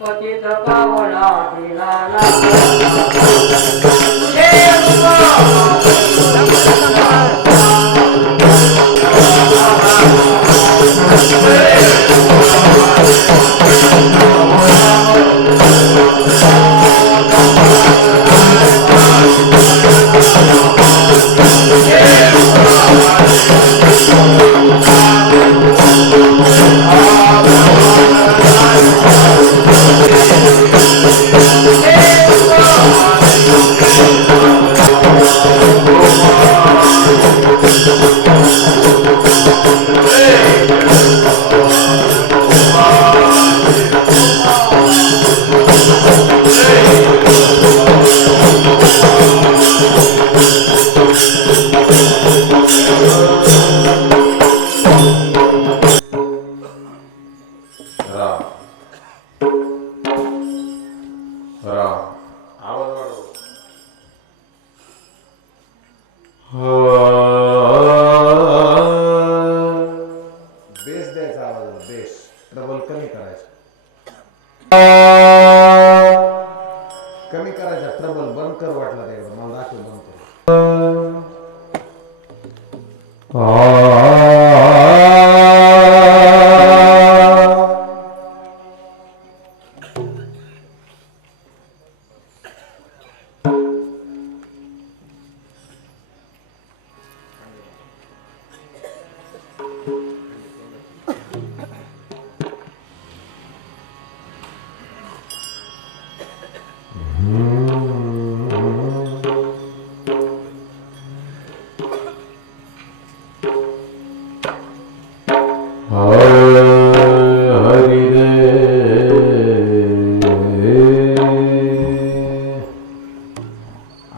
पतित पावना दिलाना बेस द्यायचा आवाज बेस डबल कमी करायचा ट्रबल बंद कर वाटला तेवढं मला दाखव बंद कर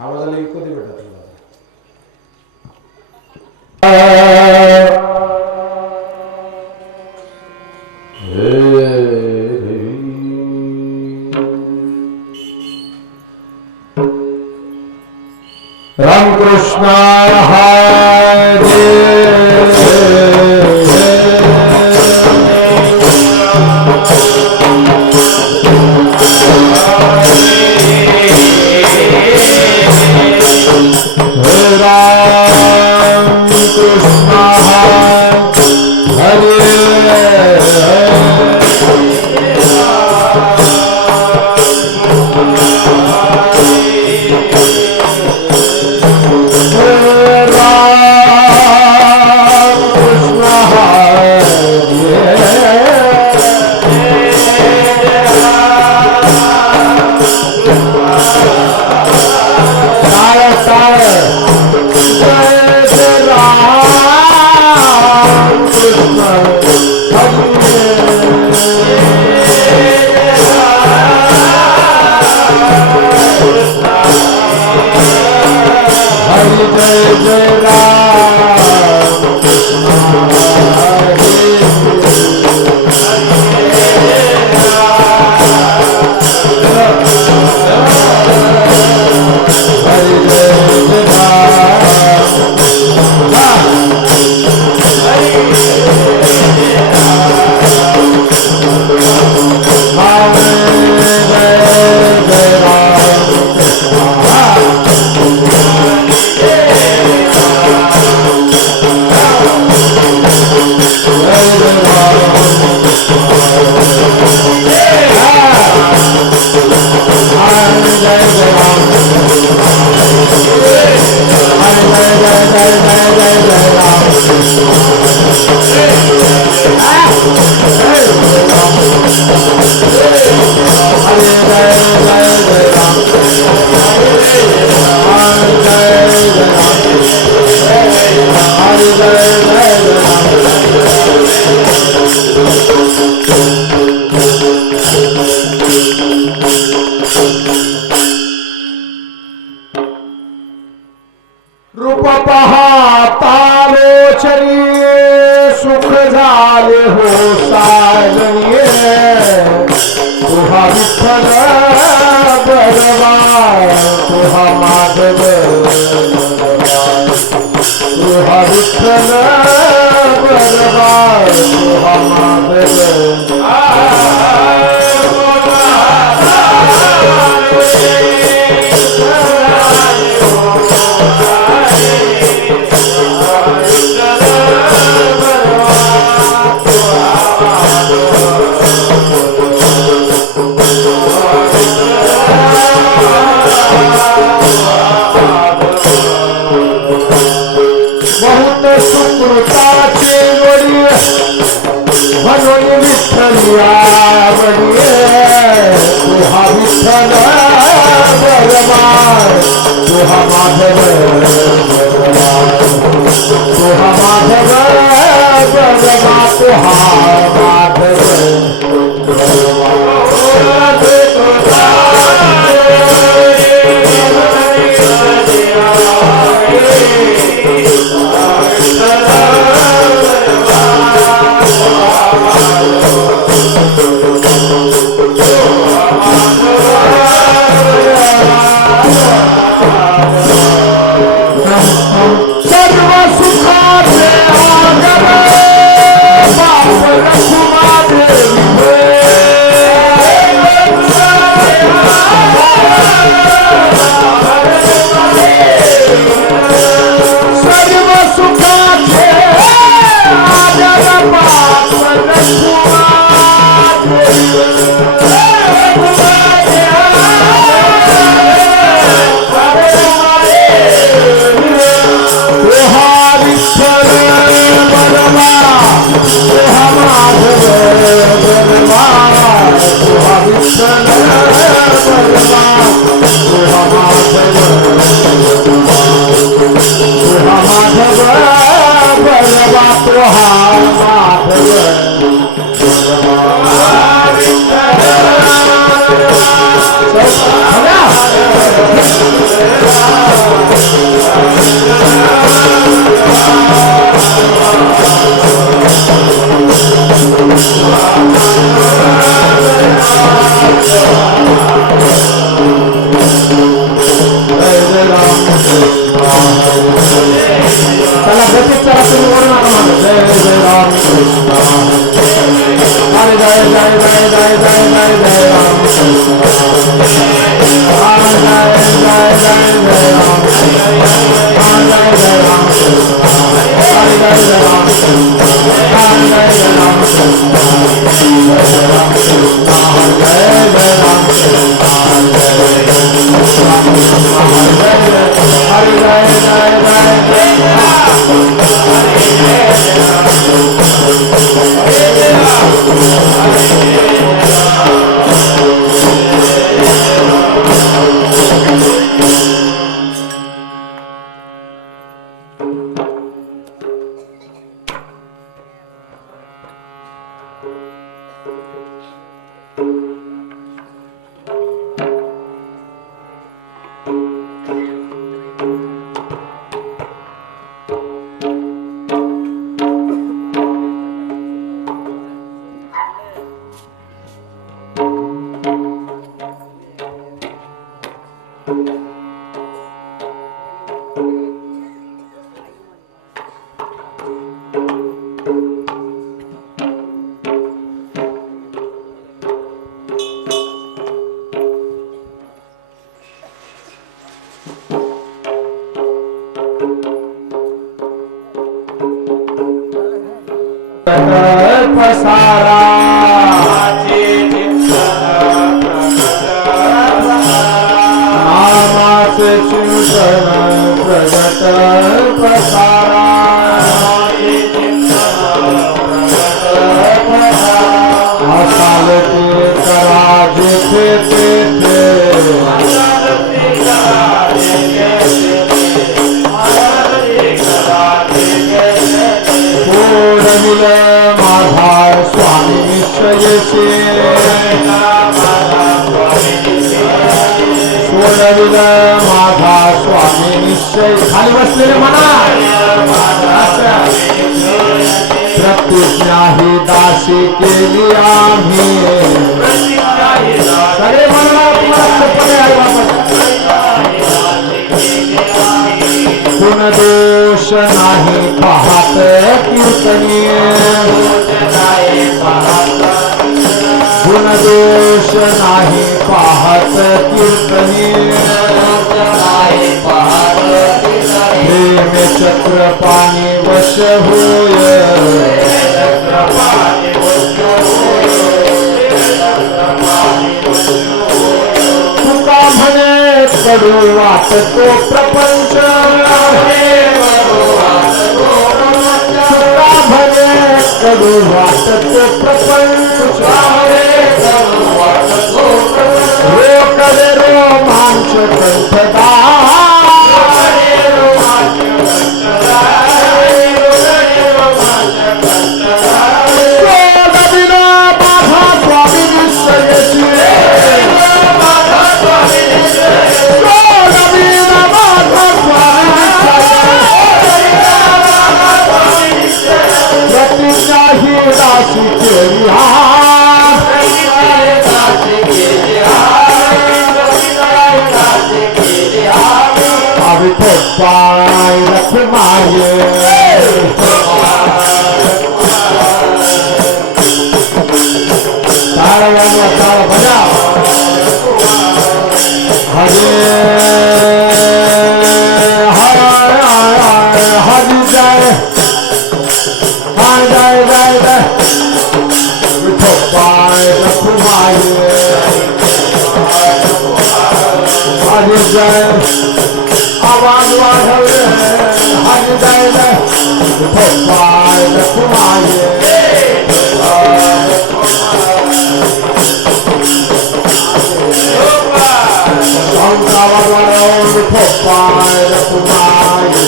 आवाजाला इको दे बेटा तुला रामकृष्ण हरे रूप पाहता लोचनी सुख झाले हो साजनिये तुहा विठ्ठल बरवा तुहा माधव तुहा विठ्ठल बरवा तुहा माधव म्हणून विठ्ठलिया बडिये तुहा विठ्ठल बरबार तुहा माधव तुहा माधव बरमा तुहा माधव पसारा नामाचे चिंतन प्रगट पसारा असाल ते करा जेथे तेथे सोडविल माझा स्वामी निश्चयसे सोडविल माझा स्वामी निश्चय खाली बसलेले म्हणा प्रतिज्ञा ही दासी केली आम्ही सगळे म्हणा गुण दोष नाही पाहत कीर्तनीय गुण दोष नाही पाहत कीर्तनीय प्रेम चक्र पाणी वश होय तुका म्हणे कडू वाटतो प्रपंच तुका म्हणे करू वाटतो प्रपंच करे रोमांच Bye, that's my आवाज वाढवले हानी जायला पाय कुमाये संतावा वाढवले पाय कुमाये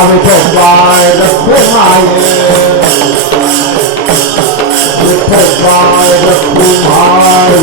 आम्ही पाय कुमाये पाय कुमाये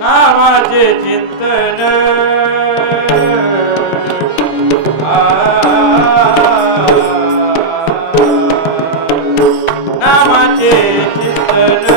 नामाचे चिंतन नामाचे चिंतन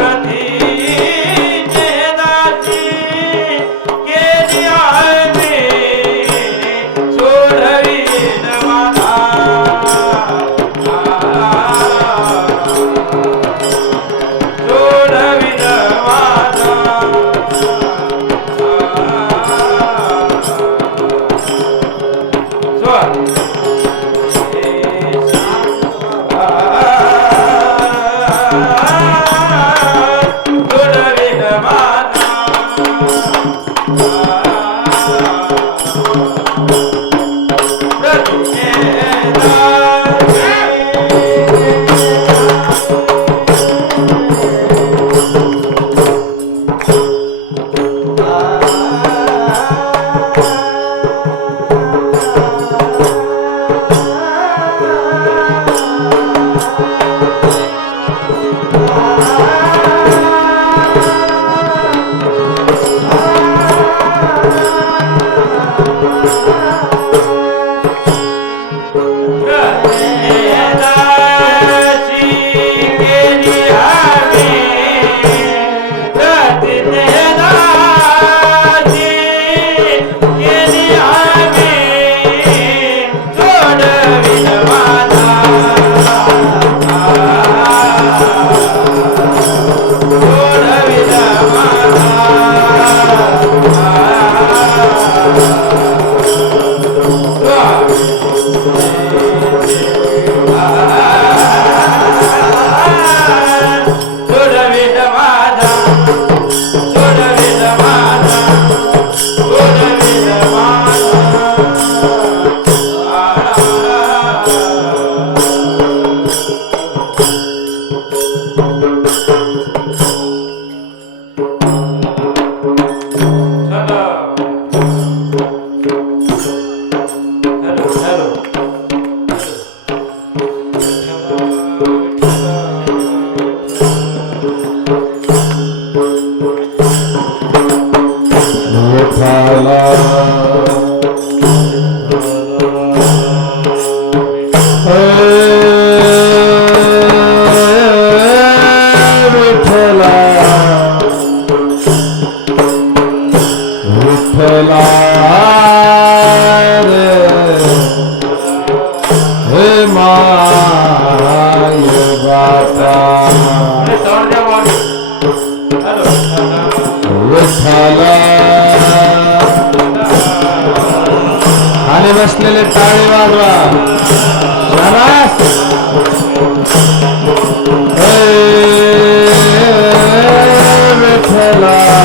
Gati खाली बसलेले टाळी वाजवा. शाबास. विठ्ठला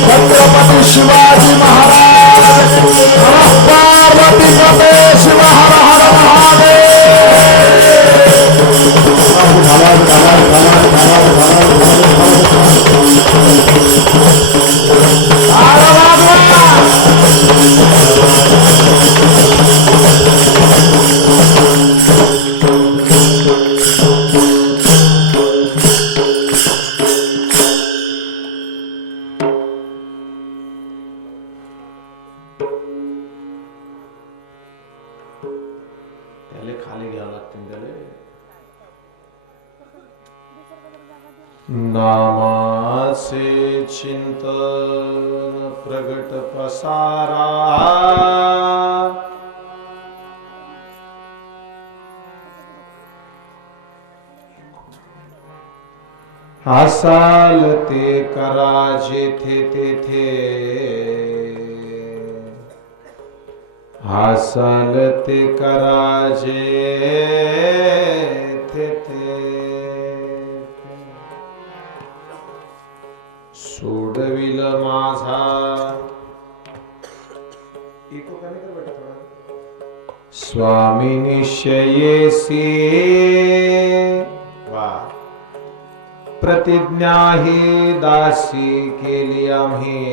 छत्रपती शिवाजी महाराज पार्वती पते शिव हर हर खाली घ्यावं लागतील त्याला. नामाचे चिंतन प्रगट पसारा असाल ते करा जेथे तेथे हासाल ते कराजे ते सोडविल माझा स्वामी निश्चयेसी वा प्रतिज्ञा ही दासी केली आम्ही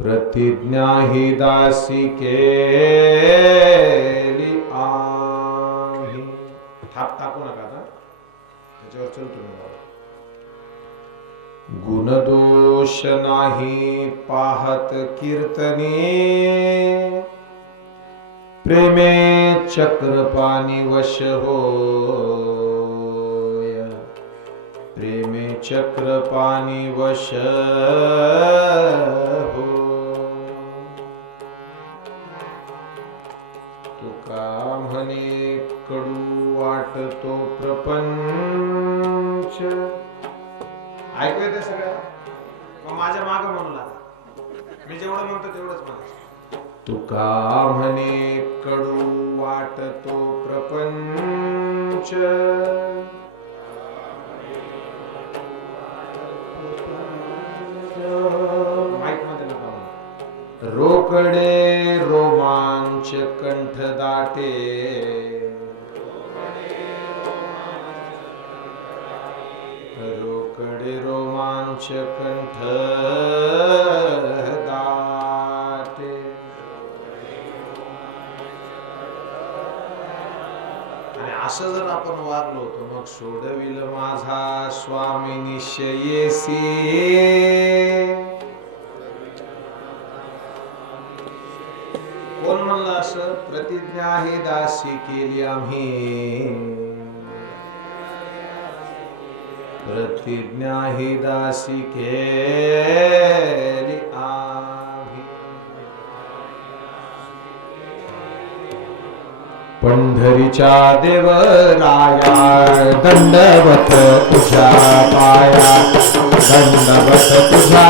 प्रतिज्ञा ही दासी केली आम्ही थाप टाकू नका आता त्याच्यावर चलतो गुणदोष नाही पाहत कीर्तने प्रेमे चक्रपाणी वश होय प्रेमे चक्रपाणी वश हो तुका म्हणे कडू वाटतो प्रपंच ऐकू येते सगळ्याला मग माझ्या माग म्हणू लागला मी जेवढं म्हणतो तेवढंच म्हणायचं तुका म्हणे कडू वाटतो प्रपंच माईक मध्ये नका म्हणू रोकडे रोमांच कंठ दाटे रोकडे रोमांच कंठ दाटे आणि असं जर आपण वागलो तर मग सोडविल माझा स्वामी निश्चयेसी कोण म्हणलं असं प्रतिज्ञा ही दासी केली आम्ही प्रतिज्ञा ही दासी केली आम्ही पंढरीच्या देवराया दंडवत तुझ्या पाया दंडवत तुझ्या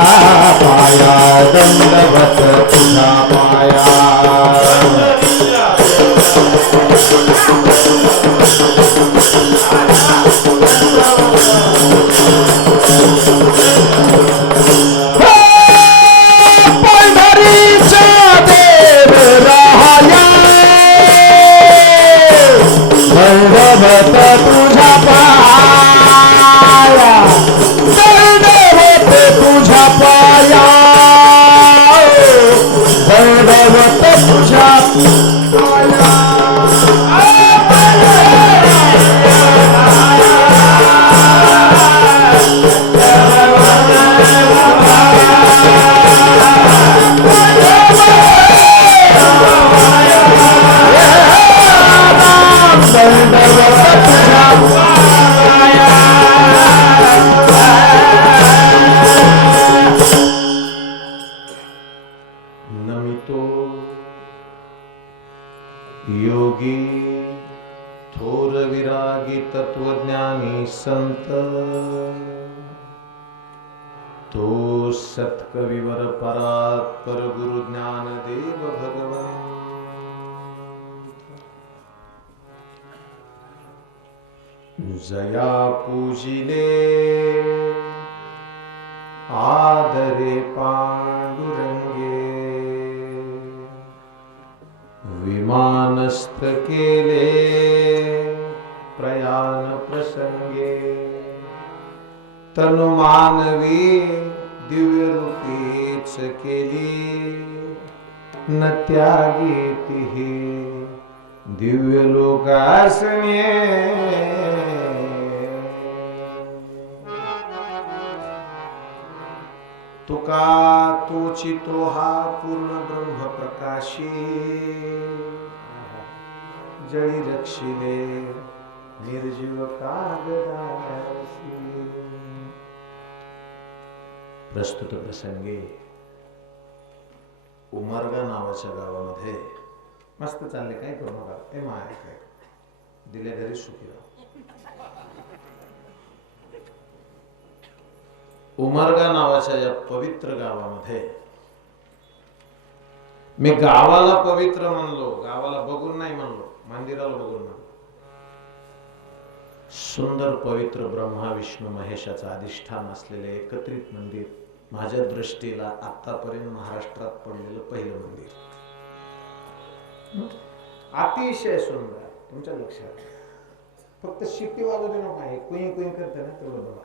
पाया दंडवत तुझ्या पाया दंडवत तुझ्या पाया दंडवत तुझ्या पाया दंडवत तुझ्या पाया नमितो योगी थोर विरागी तत्वज्ञानी संत तो सत्कविवर परात्पर गुरु ज्ञानदेव भगवंत जया पूजिले आदरे पांडुरंगे विमानस्थ केले प्रयाण प्रसंगे तनु मानवी दिव्य रूपीच केली न त्यागी तिही दिव्य लोकासने तुका तोची तो हा पूर्ण ब्रह्म प्रकाशी जळी रक्षिले निर्जीव कागदासी प्रस्तुत प्रसंगी उमरगा नावाच्या गावामध्ये मस्त चालले काय करू नका ते माय काय दिल्या घरी सुखी राहा उमरगा नावाच्या या पवित्र गावामध्ये मी गावाला पवित्र म्हणलो, गावाला बघून नाही म्हणलो, मंदिराला बघून म्हणलो. सुंदर पवित्र ब्रह्मा विष्णू महेशाचं अधिष्ठान असलेले एकत्रित मंदिर माझ्या दृष्टीला आतापर्यंत महाराष्ट्रात पडलेलं पहिलं मंदिर. अतिशय सुंदर. तुमच्या लक्षात फक्त शिट्टी वाजू दे नको आहे, कुई कुई करते ना तेवढं बघा.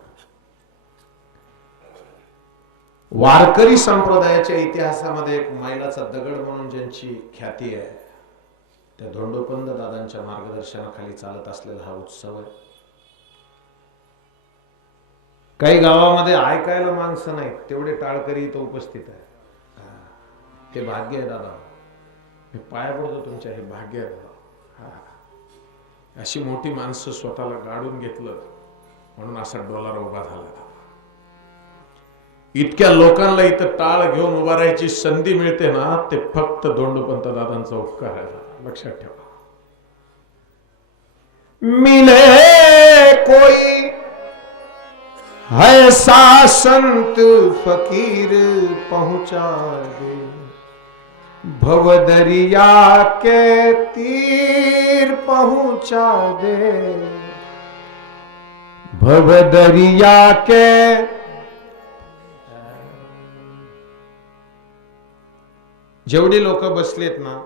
वारकरी संप्रदायाच्या इतिहासामध्ये एक मैलाचा दगड म्हणून ज्यांची ख्याती आहे, त्या धोंडोपंत दादांच्या मार्गदर्शनाखाली चालत असलेला हा उत्सव आहे. काही गावामध्ये ऐकायला माणसं नाहीत, तेवढे टाळकरी इथं उपस्थित आहे. हे भाग्य आहे दादा, मी पाया पडतो तुमच्या, हे भाग्य आहे दादा. अशी मोठी माणसं स्वतःला गाडून घेतलं म्हणून असा डोलारा उभा झाला. इतक्या लोकांना इथं टाळ घेऊन उभा राहायची संधी मिळते ना, ते फक्त धोंडोपंत दादांचा उपकार आहे, लक्षात ठेवा. मिले कोई ऐसा संत फकीर पहुंचा दे, भवदरिया के तीर पहुंचा दे, भवदरिया के. जेवढी लोक बसलेत ना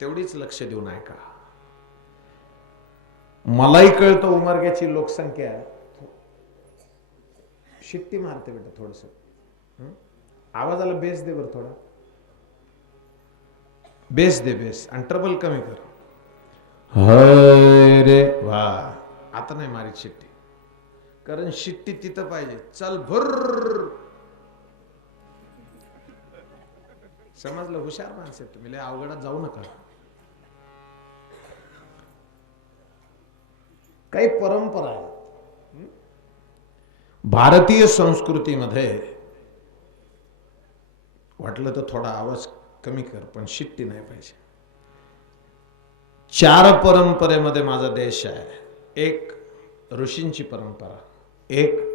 तेवढीच लक्ष देऊन ऐका. मलाही कळतं उमरग्याची लोकसंख्या. शिट्टी मारते बेटा, थोडस आवाजाला बेस दे, बर थोडा बेस दे, बेस आणि ट्रबल कमी कर. हाय रे वा. आता नाही मारीत शिट्टी, कारण शिट्टी तिथं पाहिजे. चल भर. समजलं? हुशार माणसं तुम्ही, लय अवघडात जाऊ नका. काही परंपरा आहे भारतीय संस्कृतीमध्ये. वाटलं तर थोडा आवाज कमी कर, पण शिट्टी नाही पाहिजे. 4 परंपरेमध्ये माझा देश आहे. एक ऋषींची परंपरा, एक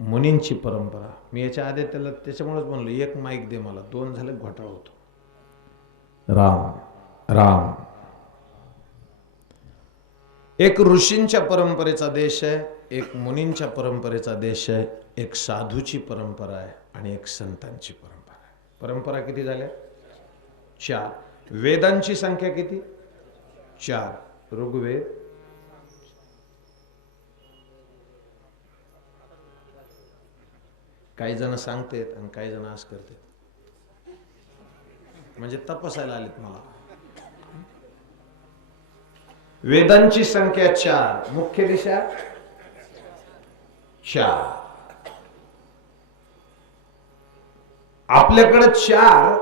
मुनींची परंपरा. मी याच्या आधी त्याला त्याच्यामुळेच म्हणलो एक माईक दे मला, 2 झाले घोटाळा होतो. राम राम. एक ऋषींच्या परंपरेचा देश आहे, एक मुनींच्या परंपरेचा देश आहे, एक साधूची परंपरा आहे आणि एक संतांची परंपरा आहे. परंपरा किती झाल्या? 4. वेदांची संख्या किती? 4. ऋग्वेद, काही जण सांगतात आणि काही जण आज करतात, म्हणजे तपासायला आलेत मला. वेदांची संख्या 4, मुख्य दिशा 4. आपल्याकडे 4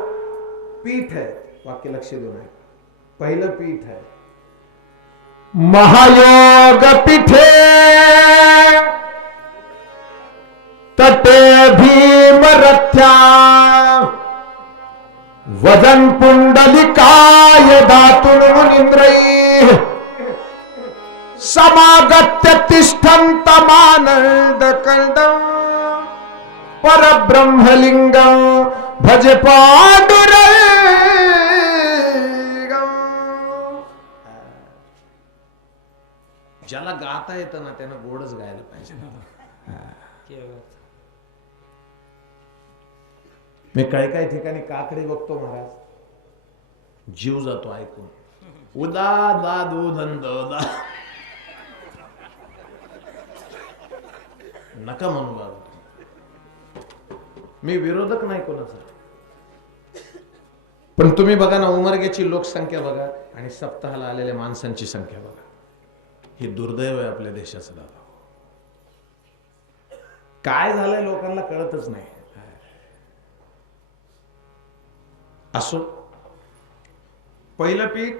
पीठ आहेत. वाक्य लक्ष देऊन आहे. पहिलं पीठ आहे महायोग पीठे, तटे भीमरथ्या, वदन पुंडलिकाय धातुन मुनींद्रै, समागत्य तिष्ठन्तमानंद कंडं, परब्रह्मलिंगं भज पांडुरंगं. ज्याला गाता येतं ना त्यानं गोडच गायला पाहिजे. मी काही ठिकाणी काकडे बघतो महाराज, जीव जातो ऐकून. उदा दा दूधंद उदा. नका म्हणू बाबा, मी विरोधक नाही कोणाचा, पण तुम्ही बघा ना उमरग्याची लोकसंख्या बघा आणि सप्ताहाला आलेल्या माणसांची संख्या बघा. हे दुर्दैव आहे आपल्या देशाचं दादा. काय झालंय लोकांना कळतच नाही. असो, पहिलं पीठ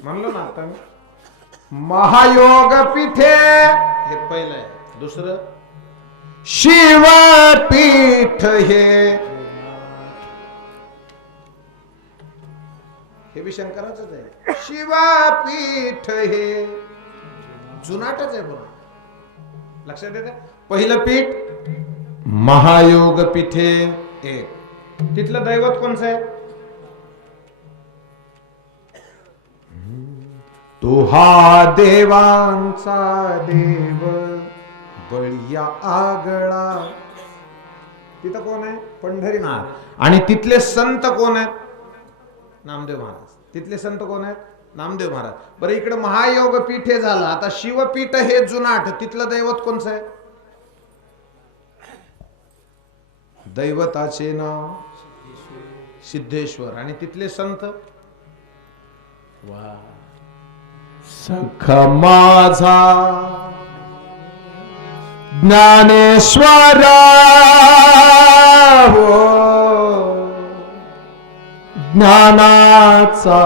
म्हणलो ना आता मी, महायोग पीठे हे पहिलं आहे. दुसरं शिवपीठ, हे बी शंकराच आहे. शिवपीठ हे जुनाटच आहे बघा, लक्षात येते. पहिलं पीठ महायोग पीठे 1, तिथलं दैवत कोणचं आहे? तो हा देवांचा देव बळीया आगळा. तिथं कोण आहे? पंढरीनाथ. आणि तिथले संत कोण आहेत? नामदेव महाराज. तिथले संत कोण आहेत? नामदेव महाराज. बरं, इकडे महायोग पीठ हे झालं. आता शिवपीठ हे जुनाट. तिथलं दैवत कोणचं आहे? दैवताचे नाव सिद्धेश्वर. आणि तिथले संत? वा, सखा माझा ज्ञानेश्वरा हो, ज्ञानाचा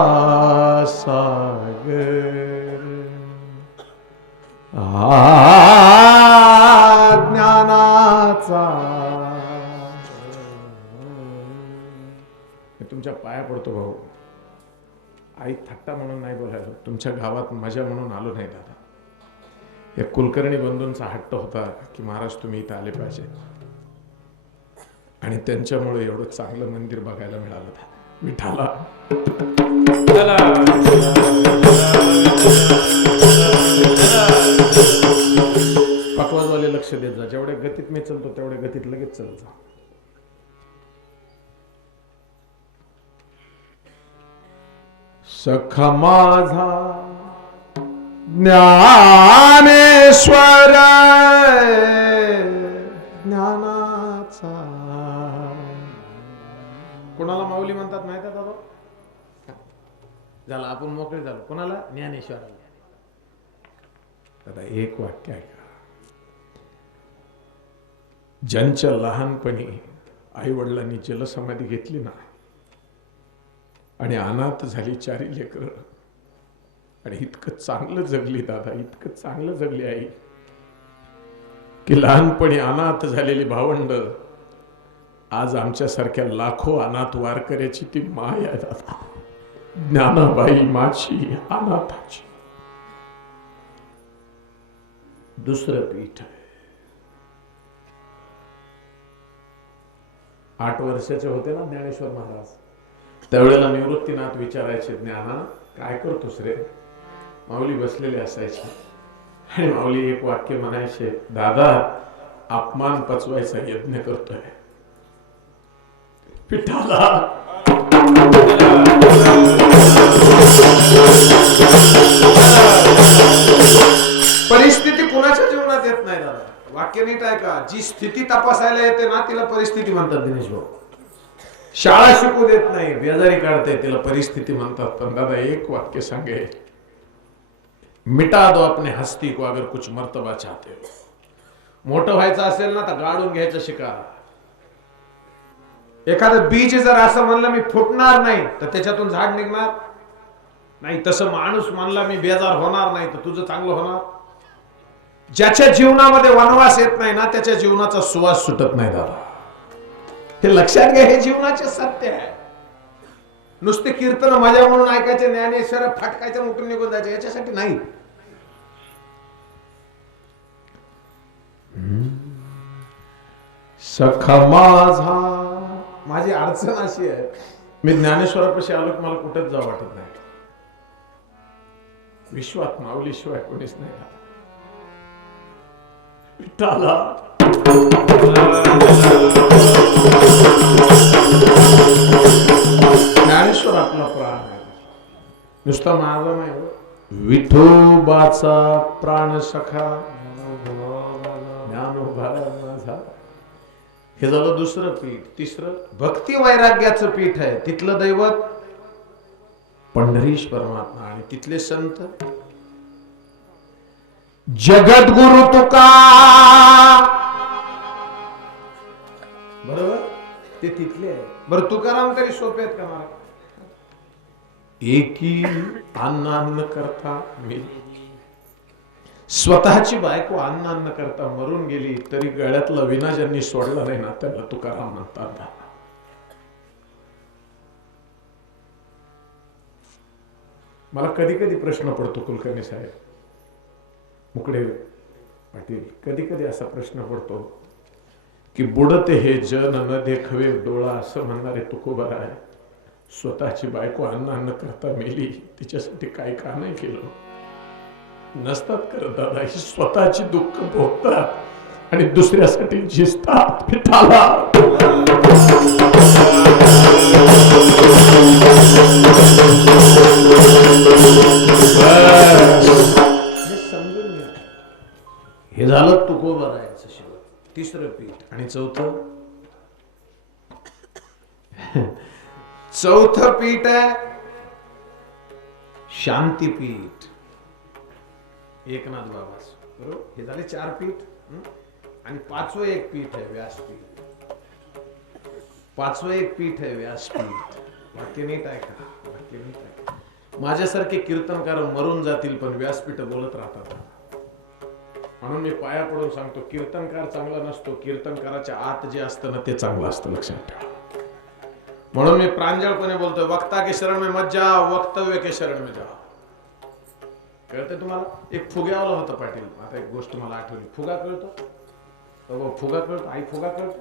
सागर, ज्ञानाचा. मी तुमच्या पाया पडतो भाऊ. आई थट्टा म्हणून नाही बोलायलो, तुमच्या गावात मजा म्हणून आलो नाही दादा. या कुलकर्णी बंधूंचा हट्ट होता की महाराज तुम्ही इथं आले पाहिजे, आणि त्यांच्यामुळे एवढं चांगलं मंदिर बघायला मिळालं. विठाला पकवाजवाले लक्ष देत जा. जेवढ्या गतीत मी चलतो तेवढ्या गतीत लगेच चलत जा. सखा माझा ज्ञानेश्वर ज्ञानाचा. कोणाला माऊली म्हणतात माहिती आहे दादा? झालं, आपण मोकळे झालो. कोणाला? ज्ञानेश्वराला. दादा एक वाक्य आहे का? ज्यांच्या लहानपणी आई वडिलांनी जलसमाधी घेतली ना आणि अनाथ झाली 4 लेकरं, आणि इतकं चांगलं जगली दादा, इतकं चांगलं जगली आई, की लहानपणी अनाथ झालेली भावंड आज आमच्यासारख्या लाखो अनाथ वारकऱ्याची ती माय आहे दादा. ज्ञानाबाई माझी अनाथाची. दुसरं पीठ आहे. 8 वर्षाचे होते ना ज्ञानेश्वर महाराज, त्यावेळेला निवृत्तीनाथ विचारायचे, ज्ञाना काय करतोस रे? माऊली बसलेले असायचे आणि माऊली एक वाक्य म्हणायचे, दादा अपमान पचवायचा यज्ञ करतोय. पिठाला परिस्थिती कुणाच्या जीवनात येत नाही दादा. वाक्य नीट आहे का? जी स्थिती तपासायला येते ना तिला परिस्थिती म्हणतात दिनेश भाऊ. शाळा शिकू देत नाही, बेजारी काढते, तिला परिस्थिती म्हणतात. पण दादा एक वाक्य सांगे, मिटा दो अपने हस्ती को अगर कुछ मर्तबा चाहते हो. मोठं व्हायचं असेल ना तर गाडून घ्यायचं शिका. एखादं बीज जर असं म्हणलं मी फुटणार नाही तर त्याच्यातून झाड निघणार नाही. तसं माणूस म्हणला मी बेजार होणार नाही तर तुझं चांगलं होणार. ज्याच्या जीवनामध्ये वनवास येत नाही ना त्याच्या जीवनाचा सुवास सुटत नाही दादा. हे लक्षात घ्या, हे जीवनाचे सत्य आहे. नुसते कीर्तन मजा म्हणून ऐकायचे, ज्ञानेश्वर फटकायचं उठून निघून जायचे, याच्यासाठी नाही. सखा माझा. माझी अडचण अशी आहे, मी ज्ञानेश्वरापाशी आलो की मला कुठेच जावं वाटत नाही. विश्वात माऊलीशिवाय कोणीच नाही. विठ्ठला ज्ञानेश्वर आपला प्राण आहे. नुसता माझा नाही, विठोबाचा प्राण सखा ज्ञानोबा माझा. हे झालं दुसरं पीठ. तिसरं भक्ती वैराग्याचं पीठ आहे. तिथलं दैवत पंढरीश परमात्मा आणि तिथले संत जगद्गुरु तुका. बरोबर, ते तिथले आहे. बरं तुकाराम तरी सोपे आहेत का मला? एकी अन्न करता मी. स्वतःची बायको अन्न करता मरून गेली तरी गळ्यातला विना ज्यांनी सोडला नाही ना त्याला तुकाराम म्हणतात. मला कधी कधी प्रश्न पडतो कुलकर्णी साहेब, मुकडे पाटील, कधी कधी असा प्रश्न पडतो की बुडते हे जन न देखवे डोळा असं म्हणणारे तुकोबरा आहे. स्वतःची बायको अन्न न करता मेली, तिच्यासाठी काय का नाही केलं नसतात करत दादा. ही स्वतःची दुःख भोगतात आणि दुसऱ्यासाठी झिजतात पिठाला. हे समजून घ्या. हे झालं तुकोबरायचं शिवाय. तिसरं पीठ आणि चौथं पीठ आहे शांतीपीठ. एकनाथ बाबाच बरोबर. हे झाले 4 पीठ. आणि 5वं एक पीठ आहे व्यासपीठ. 5वं एक पीठ आहे व्यासपीठ. वाक्य नीट आहे का? वाक्य नीट आहे. माझ्यासारखे कीर्तनकार मरून जातील पण व्यासपीठ बोलत राहतात. म्हणून मी पाया पडून सांगतो, कीर्तनकार चांगला नसतो, कीर्तनकाराच्या आत जे असतं ना ते चांगलं असतं, लक्षात ठेवा. म्हणून मी प्रांजळपणे बोलतोय, वक्ता के शरण में मत जाओ, वक्तव्य के शरण में जाओ. कळतंय तुम्हाला? एक फुग्यावाला होता पाटील. आता एक गोष्ट मला आठवली. फुगा कळतो? फुगा कळतो? आई फुगा कळतो?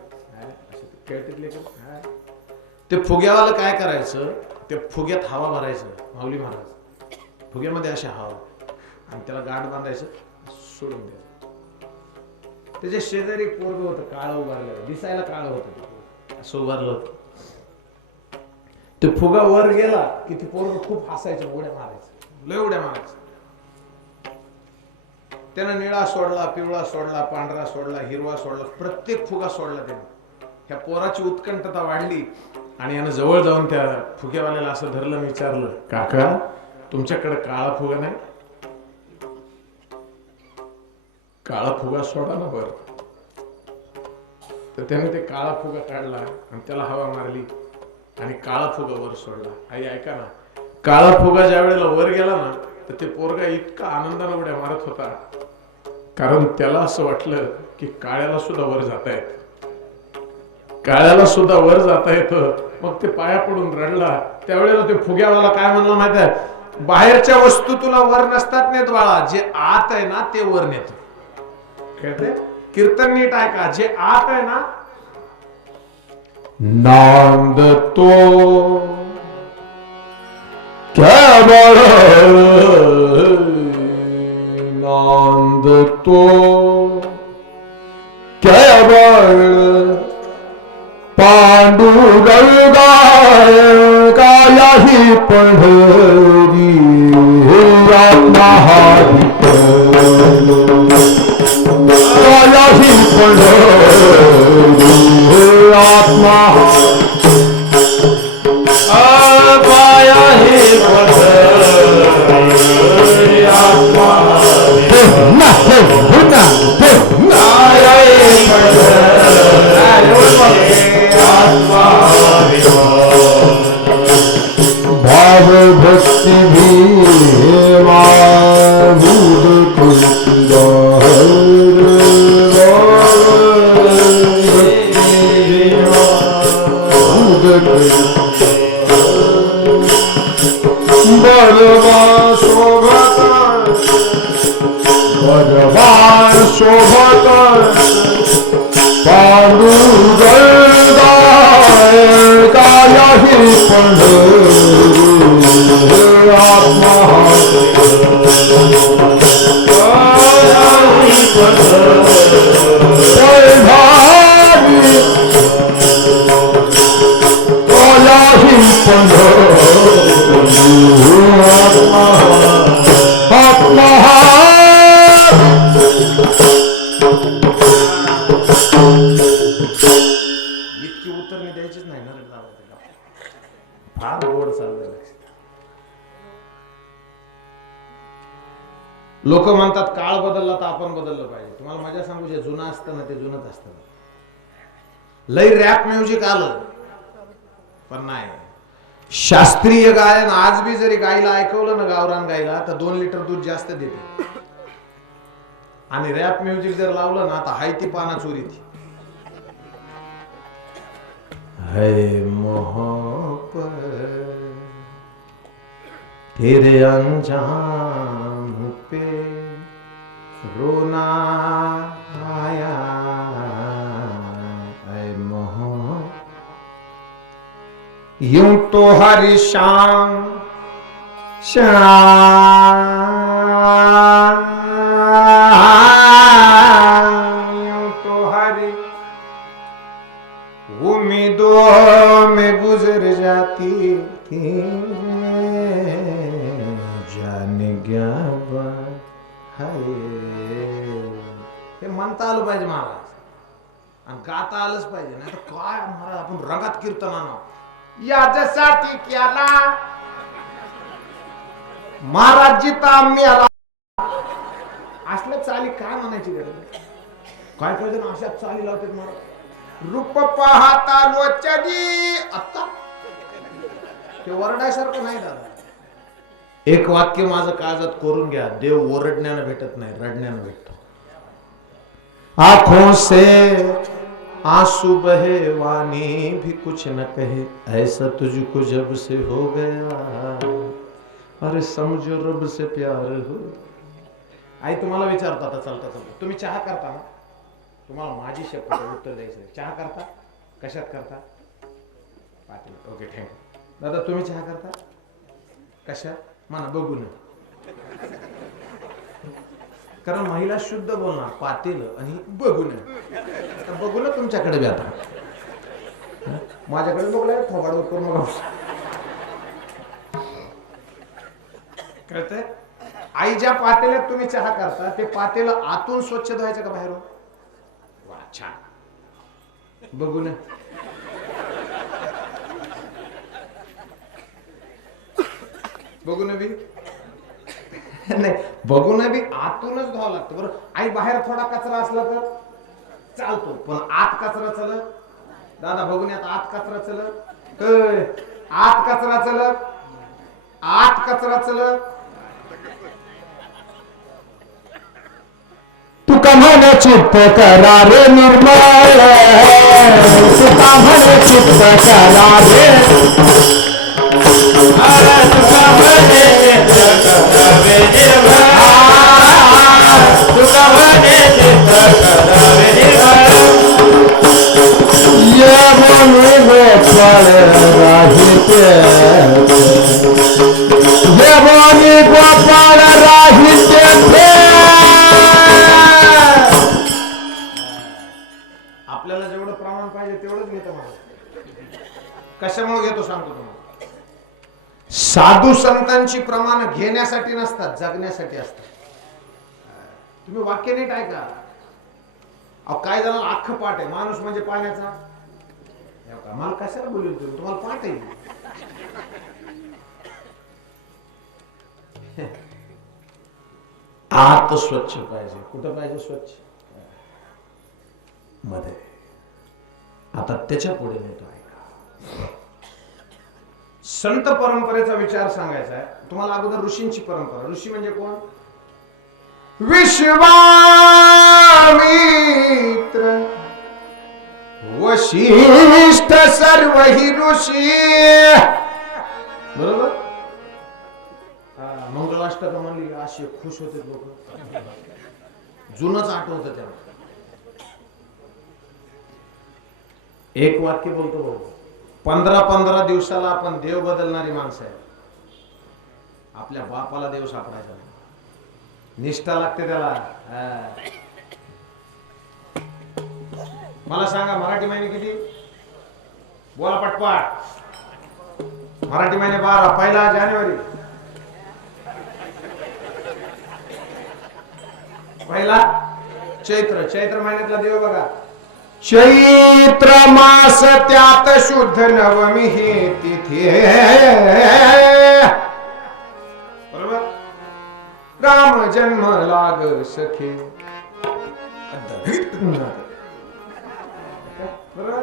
ते फुग्यावाला काय करायचं, ते फुग्यात हवा भरायचं. माऊली महाराज फुग्यामध्ये अशा हवा आणि त्याला गाठ बांधायचं, सोडून द्यायचं. त्याच्या शेजारी एक पोरग होतं, काळं उभारलं, दिसायला काळं होतं, असं उभारलं होतं. ते फुगा वर गेला की ते पोरग खूप हसायचं, उड्या मारायचं, लय उड्या मारायचं. त्यानं निळा सोडला, पिवळा सोडला, पांढरा सोडला, हिरवा सोडला, प्रत्येक फुगा सोडला त्याने. ह्या पोराची उत्कंठता वाढली आणि यानं जवळ जाऊन त्या फुग्यावाल्याला असं धरलं, विचारलं, काका तुमच्याकडे काळा फुगा नाही? काळा फुगा सोडा ना बर. तर त्याने ते काळा फुगा काढला आणि त्याला हवा मारली आणि काळा फुगा वर सोडला. आई ऐका ना, काळा फुगा ज्या वेळेला वर गेला ना तर ते पोरगा इतका आनंदाने उड्या मारत होता, कारण त्याला असं वाटलं की काळ्याला सुद्धा वर जाता येत, काळ्याला सुद्धा वर जाता येतं. मग ते पाया पडून रडला. त्यावेळेला ते फुग्यावाला काय म्हणलं माहित आहे, बाहेरच्या वस्तू तुला वर नसतात नेत बाळा, जे आत आहे ना ते वर नेत. कळते? कीर्तन नीट आहे का? जे आत आहे ना, नांद तो क्या बळ, नांद तो क्या बळ, पांडुरंगा कायाही पंढरी आत्मा हाही कायाही पंढरी आत्मा कायाही पंढरी आत्मा भाव भक्ति शोभत पांडुरंगा कायाही पंढरी आत्मा कायाही पंढरी कायाही पंढरी आत्मा आत्मा. इतकी उत्तर मी द्यायचीच नाही ना, फार गोड चाललंय. लोक म्हणतात काळ बदलला तर आपण बदललं पाहिजे. तुम्हाला मजा सांगू, जे जुनं असतं ना ते जुनच असतं. लय रॅप म्युझिक आलं पण नाही, शास्त्रीय गायन आज बी जरी गायला ऐकवलं ना, गावरान गायला, तर 2 लिटर दूध जास्त देते. आणि रॅप म्युझिक जर लावलं ना तर हाय ती पाना चोरी थी. है मोहब्बत तेरे अंजाम पे रोना आया, यूं तो हरि श्याम श्याम, यूं तो हरि उम्मीदों में गुजर जाती थी, जाने क्या बात है। हे म्हणता आलं पाहिजे महाराज आणि गाता आलंच पाहिजे, नाही तर काय महाराज आपण रंगात कीर्तन आणा याच्यासाठी केला महाराज जिता मेला असल्या चाली काय म्हणायची गरज, काय पाहिजे ना अशा चाली लावतात महाराज. रूप पाहता लोचनी, आता ते वरडायसारखं नाही दादा. एक वाक्य माझं काळजात करून घ्या, देव ओरडण्यानं भेटत नाही, रडण्यानं भेटतो. आंखों से आंसू बहे वाणी भी कुछ न कहे, ऐसा तुझको जब से हो गया, अरे समझो रब से प्यार हो. आई तुम्हाला विचारतो आता चालता चालता, तुम्ही चहा करता ना? तुम्हाला माझी शपथ उत्तर द्यायचं. चहा करता? कशात करता? पाटील. Okay thank you. दादा तुम्ही चहा करता कशात? म्हणा बघू ना, कारण महिला शुद्ध बोलणार पातेल आणि बघू ना. बघू ना तुमच्याकडे बी आता, माझ्याकडे बघलाय थोबाडवर करून बघा. कळतंय? आई ज्या पातेल्यात तुम्ही चहा करता ते पातेल आतून स्वच्छ धुवायचं का बाहेरून? वा छान. बघू ना. बघू ना बी नाही, बघू ना बी आतूनच धुवावं लागतं. बरं आई बाहेर थोडा कचरा असला तर चालतो, पण आत कचरा चलत? दादा बघून आत कचरा चलत? आत कचरा चलत? आत कचरा चलत? तुका म्हणे चित्त करा रे निर्मळ, तुका म्हणे चित्त करा रे, अरे तुका म्हणे चित्त करावे निर्मळ, तुका म्हणे चित्त करावे निर्मळ. ये बोले गोपाळ राहिते, ये बोले गोपाळ राहिते. आपल्याला जेवढं प्रमाण पाहिजे तेवढंच घेतो मला. कशामुळे घेतो सांगतो तुम्हाला. साधू संतांची प्रमाण घेण्यासाठी नसतात, जगण्यासाठी असतात. तुम्ही वाक्य नीट ऐका. अहो काय झालं, अख्खं पाठ आहे. माणूस म्हणजे पाण्याचा. मला कशाला बोलून तुम्हाला पाठ आहे. आत स्वच्छ पाहिजे. कुठं पाहिजे स्वच्छ? मध्ये. आता त्याच्या पुढे नेतो ऐका. संत परंपरेचा विचार सांगायचा आहे तुम्हाला. अगोदर ऋषींची परंपरा. ऋषी म्हणजे कोण? विश्वामित्र वशिष्ठ सर्व ही ऋषी. बरोबर. मंगलाष्टक म्हणली अशी खुश होते लोक. जुनच आठवतं त्याला. एक वाक्य बोलतो भाऊ. 15-15 दिवसाला आपण देव बदलणारी माणसं आहे. आपल्या बापाला देव सापडायचा, निष्ठा लागते त्याला. मला सांगा मराठी महिने किती? बोला पटपाट. मराठी महिने 12. 1 जानेवारी. 1 चैत्र. चैत्र महिन्यातला देव बघा. चैत्र मास त्यात शुद्ध नवमी ही तिथी. बरोबर. राम जन्म लाग सखे. बरोबर.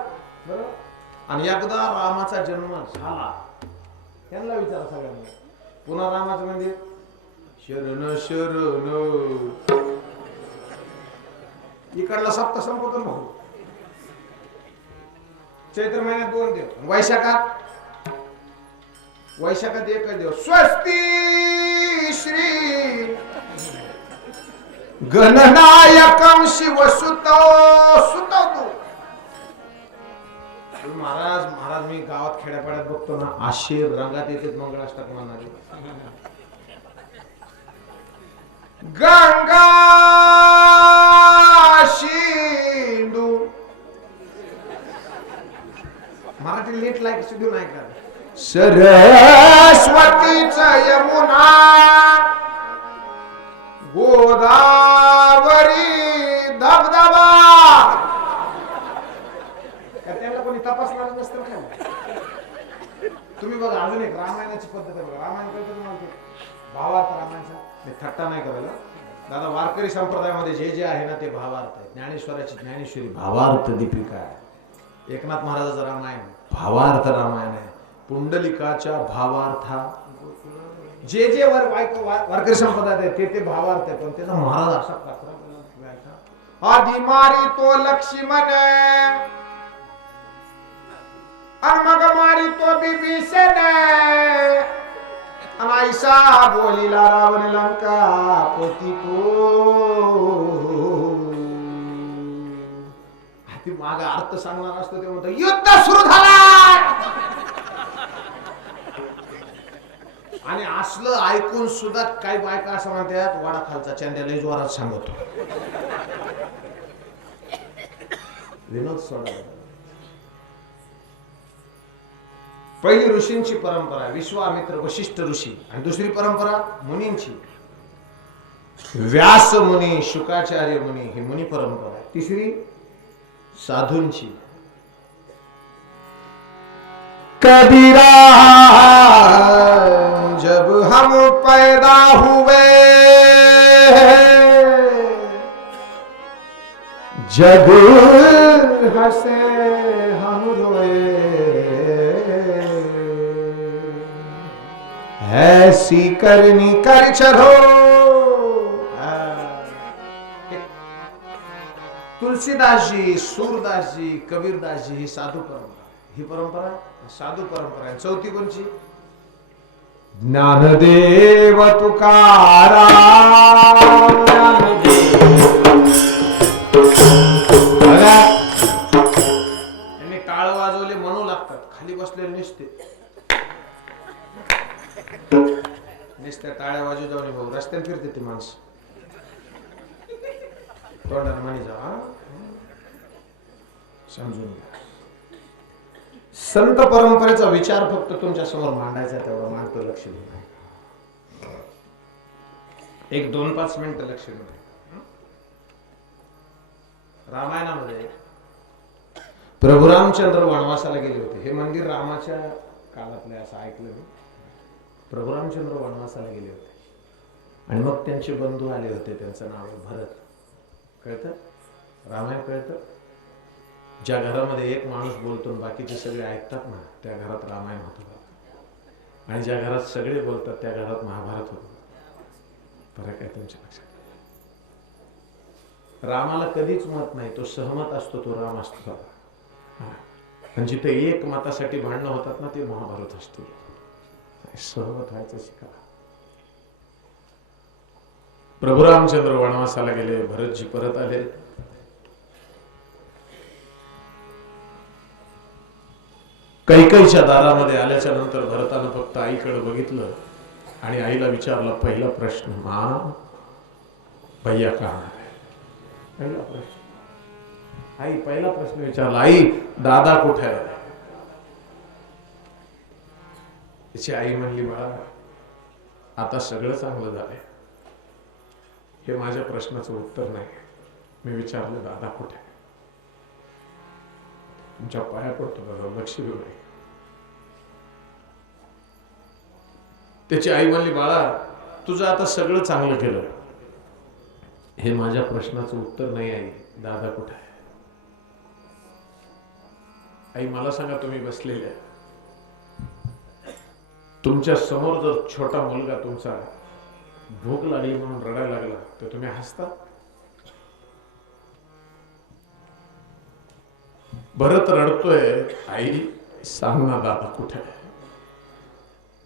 आणि एकदा रामाचा जन्म झाला, त्यांना विचारा सगळ्यांना. पुन्हा रामाचं मंदिर शरण शरण. इकडला सप्ताह संपतो भाऊ. चैत्र महिन्यात 2 देव. वैशाखात 1 देव. स्वस्ती श्री गणनायकम शिवसुतो. महाराज महाराज मी गावात खेड्यापाड्यात बघतो ना, असे रंगात येतात मंगळाष्टक म्हणणारे. गंगा शिंदू मराठी लेट लाईक शिकू नाही का. सरस्वतीच यमुना गोदावरी धबधबा. त्याला कोणी तपासणार नसतं काय. तुम्ही बघा अजून एक रामायणाची पद्धत आहे बघा. रामायण कळतं तुम्हाला? भावार्थ रामायणाचा थट्टा नाही करायला दादा. वारकरी संप्रदायामध्ये जे जे आहे ना ते भावार्थ आहे. ज्ञानेश्वराची ज्ञानेश्वरी भावार्थ दीपिका आहे. एकनाथ महाराजाचं रामायण भावार्थ रामायण आहे. पुंडलिकाच्या भावार्था जे जे वारकरी संप्रदायात आहे ते भावार्थ आहे. पण त्याचा महाराज असा कचरा आधी मारी तो लक्ष्मण आणि मग मारी तो बिभीषण ऐसा बोलिला रावण लंका पती को. ती माग अर्थ सांगणार असतो ते म्हणतो युद्ध सुरू झाला. आणि असलं ऐकून सुद्धा काही बायका असं म्हणतात वाडा खालचा चंद्याला जोरात सांगतो. विनोद सोडा. पहिली ऋषींची परंपरा विश्वामित्र वशिष्ठ ऋषी. आणि दुसरी परंपरा मुनींची व्यास मुनी शुकाचार्य मुनी ही मुनी परंपरा. तिसरी साधूंची. कबीरा जब हम पैदा हुए जग हंसे हम रोए ऐसी करनी कर चढ़ो. तुलसीदास जी सूरदास जी कबीरदास जी ही साधू परंपरा. ही परंपरा साधू परंपरा आहे. चौथी कोणची? ज्ञानदेव तुकाराम. यांनी टाळ वाजवले म्हणू लागतात. खाली बसलेले निसते नुसत्या टाळ्या वाजू जाऊन भाऊ रस्त्याने फिरते ती माणसं तोंडाने म्हणी जा. समजून घ्या. संत परंपरेचा विचार फक्त तुमच्या समोर मांडायचा तेवढा मांडतो. लक्ष देऊ. एक 2-5 मिनिटं लक्ष देऊ. रामायणामध्ये प्रभू रामचंद्र वनवासाला गेले होते. हे मंदिर रामाच्या काळातले असं ऐकलं मी. प्रभू रामचंद्र वनवासाला गेले होते आणि मग त्यांचे बंधू आले होते. त्यांचं नाव भरत. कळतं? रामायण कळतं? ज्या घरामध्ये एक माणूस बोलतो बाकीचे सगळे ऐकतात ना त्या घरात रामायण होतं. आणि ज्या घरात सगळे बोलतात त्या घरात महाभारत होतं. फरक आहे तुमच्या लक्षात. रामाला कधीच मत नाही. तो सहमत असतो. तो राम असतो. आणि जिथे एक मतासाठी भांडणं होतात ना ते महाभारत असते. सहमत व्हायचं शिका. प्रभू रामचंद्र वनवासाला गेले. भरतजी परत आले. कैकेयीच्या दारामध्ये आल्याच्या नंतर भरतानं फक्त आईकडे बघितलं आणि आईला विचारला पहिला प्रश्न. मां भैया कहाँ है? पहिला प्रश्न. आई पहिला प्रश्न विचारला. आई दादा कुठे आहे? तिची आई म्हणली बाळा आता सगळं चांगलं झालंय. हे माझ्या प्रश्नाचं उत्तर नाही. मी विचारलं दादा कुठे? तुमच्या पाया पडतो बघा लक्ष देऊ नये. त्याची आई म्हणली बाळा तुझं आता सगळं चांगलं केलं. हे माझ्या प्रश्नाचं उत्तर नाही आई. दादा कुठे आहे? आई मला सांगा तुम्ही बसलेले आहे. तुमच्या समोर जर छोटा मुलगा तुमचा भूक लागली म्हणून रडायला लागला तर तुम्ही हसता? भरत रडतोय. आई सांग ना दादा कुठे आहे?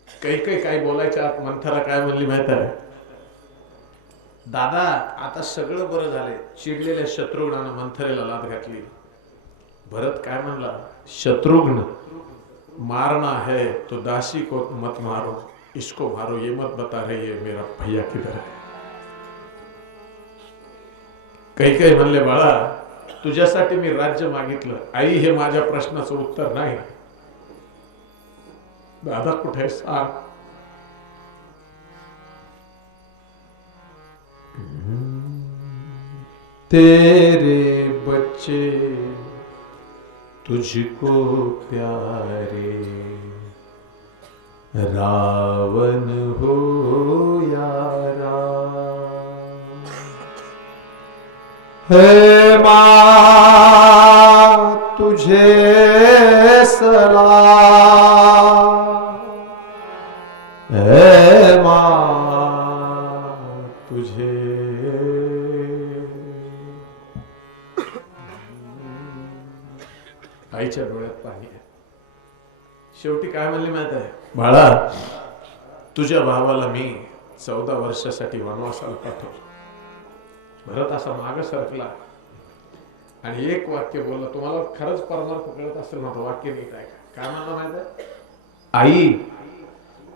काही काय बोलायच्या आत मंथरा काय म्हणली माहित आहे? दादा आता सगळं बरं झाले. चिडलेल्या शत्रुघ्नानं मंथरेला लाथ घातली. भरत काय म्हणला? शत्रुघ्न मारना है तो दासी को मत मारो, इसको मारो, ये मत बता रही है मेरा भैया किधर है. काही काही म्हणले बाळा तुझ्यासाठी मी राज्य मागितलं, आई हे माझ्या प्रश्नाचं उत्तर नाही. दादा कुठे सांग. तेरे बच्चे तुझको प्यारे, रावण हो या राम. हे माँ तुझे सलाम, हे माँ तुझे. आईच्या डोळ्यात पाणी आहे. शेवटी काय म्हणले माहित आहे, बाळा तुझ्या भावाला मी 14 वर्षासाठी वनवासाला पाठवलं. भरत असा माग सरकला आणि एक वाक्य बोलला. तुम्हाला खरंच परमार्थ कळत असेल ना, वाक्य नीट आहे का? काय म्हणलं माहित आहे, आई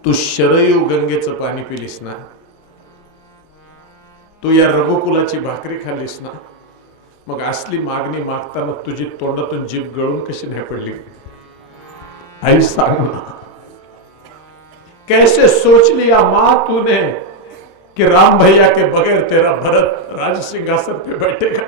तू शरयू गंगेचं पाणी पिलीस ना, तू या रघुकुलाची भाकरी खाल्लीस ना, मग असली मागणी मागताना तुझी तोंडातून जीभ गळून कशी नाही पडली? आई सांग ना, कैसे सोच लिया मां तूने कि राम भैया के बगैर तेरा भरत राज सिंहासन पे बैठेगा?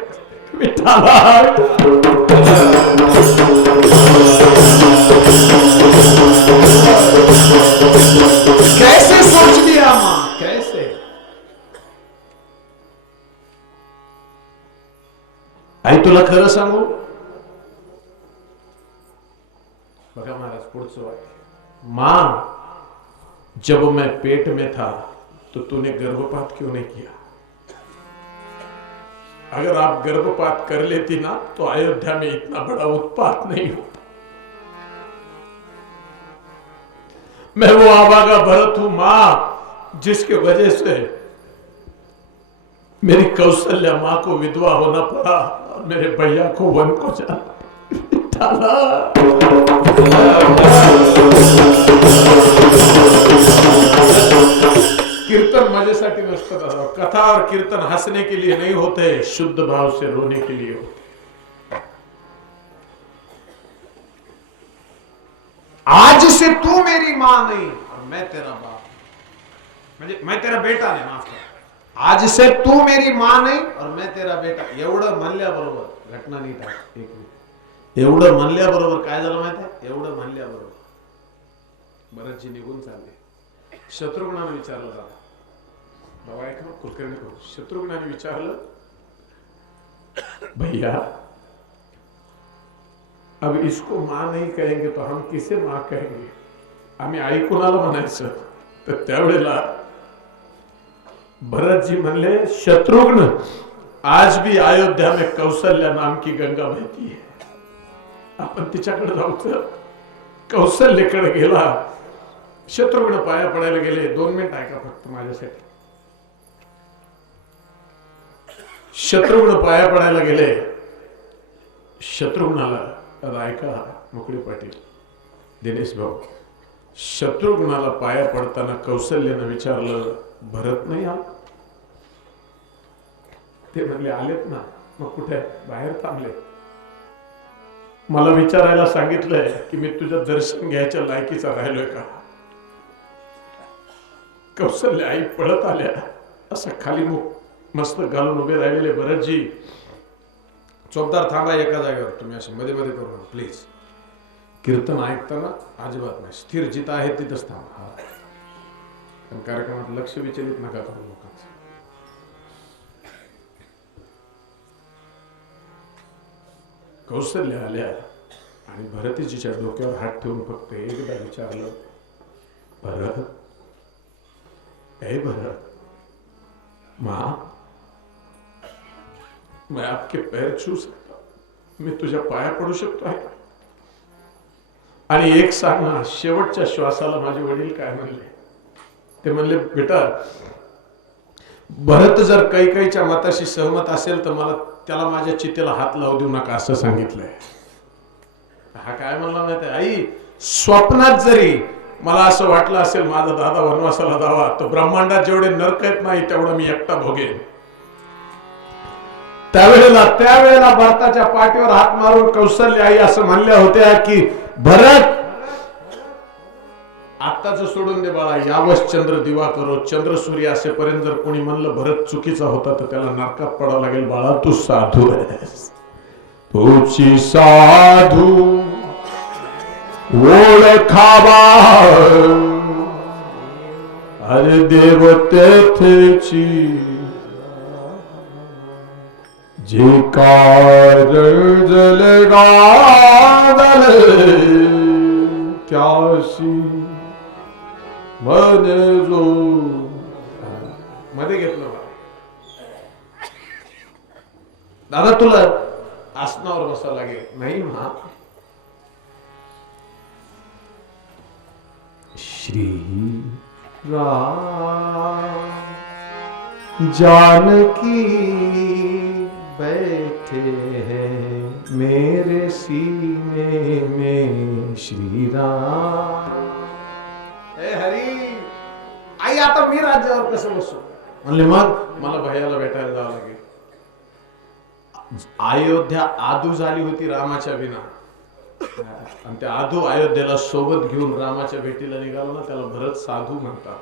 कैसे सोच लिया मां, कैसे? आई तुला खरं सांगू, बघा महाराज पुढचं वाक्य, मां जब मैं पेट में था तो तूने गर्भपात क्यों नहीं किया? अगर आप गर्भपात कर लेती ना तो अयोध्या में इतना बड़ा उत्पात नहीं होता. मैं वो आबागा भरत हूं मां, जिसके वजह से मेरी कौशल्या मां को विधवा होना पड़ा और मेरे भैया को वन को जाना. कीर्तन मजेसाठी नसतं दादा. कथा और कीर्तन हंसने के लिए नहीं होते, शुद्ध भाव से रोने के लिए होते. आज से तू मेरी मां नहीं और मैं तेरा बाप, म्हणजे मैं तेरा बेटा नाही, माफ कर. आज से तू मेरी मां नाही और मैं तेरा बेटा. एवढं म्हणल्याबरोबर घटना नीट आहे. एक मिनिट. एवढं म्हणल्याबरोबर काय झालं माहिती आहे? एवढं म्हणल्याबरोबर भरतजी निघून चालले. शत्रुघ्नाने विचारलं, दादा बाबा ऐक ना, कुलकर्णी करू. शत्रुघ्नाने विचारलं, भैया अब इसको मां नहीं कहेंगे तो हम किसे मां कहेंगे? आम्ही आई कुणाला म्हणायचं? तर त्यावेळेला भरतजी म्हणले, शत्रुघ्न आज भी अयोध्या में कौशल्या नाम की गंगा बहती है, आपण तिच्याकडे जाऊचं. कौशल्याकडे गेला. शत्रुघ्न पाया पडायला गेले. 2 मिनिट ऐका फक्त माझ्यासाठी. शत्रुघ्न पाया पडायला गेले. शत्रुघ्नाला ऐका मोकळे पाटील, दिनेश भाऊ, शत्रुघ्नाला पाया पडताना कौशल्यानं विचारलं, भरत नाही आला? ते म्हणले आलेत ना. मग कुठे? बाहेर थांबले. मला विचारायला सांगितलंय की मी तुझं दर्शन घ्यायच्या लायकीचा राहिलोय का? कौशल्या आई पळत आल्या. असं खाली मुख मस्त घालून उभे राहिलेले भरतजी, चौकदार थांबा एका जागेवर, तुम्ही असं मध्ये मध्ये करू नका प्लीज. कीर्तन ऐकताना अजिबात नाही, स्थिर जिथं आहे तिथंच थांबा. पण कार्यक्रमात लक्ष विचलित नका करू लोकांचं. कौशल्या आल्या आणि भरतजीच्या डोक्यावर हात ठेवून फक्त एकदा विचारलं, भरत, ए भरत, मां मैं आपके पैर छू सकता, मी तुझ्या पाया पडू शकतो आहे? आणि एक सांग ना, शेवटच्या श्वासाला माझे वडील काय म्हणले? ते म्हणले, बेटा भरत जर कैकेयीच्या मताशी सहमत असेल तर मला त्याला माझ्या चितेला हात लावू देऊ नका असं सांगितलंय. हा काय म्हणला माहिती आहे? आई स्वप्नात जरी मला असं वाटलं असेल माझा दादा वनवासाला जावा, तर ब्रह्मांडात जेवढे नरक आहेत नाही तेवढं मी एकटा भोगेन. त्यावेळेला भरताच्या पाठीवर हात मारून कौशल्य आई असं म्हणल्या होत्या की भरत आत्ताच सोडून दे बाळा, यावच चंद्र दिवा करो. चंद्र सूर्य असेपर्यंत जर कोणी म्हणलं भरत चुकीचा होता तर त्याला नरकात पडावं लागेल. बाळा तू साधू आहेस, तुझी साधू ओळखावा अरे देवतेची जे कारण जलगादल त्याशी मन जो मध्ये घेतलं. दादा तुला आसनावर बसावं लागेल. नाही मा, श्री राम जानकी बैठे हैं मेरे सीने में श्री राम. हे हरी, आई आता मी राज्यावर कसं बसू म्हणले. मग मला भैयाला भेटायला जावं लागेल. अयोध्या आदू झाली होती रामाच्या विना, आणि त्या आदू अयोध्येला सोबत घेऊन रामाच्या भेटीला निघाला ना, त्याला भरत साधू म्हणतात.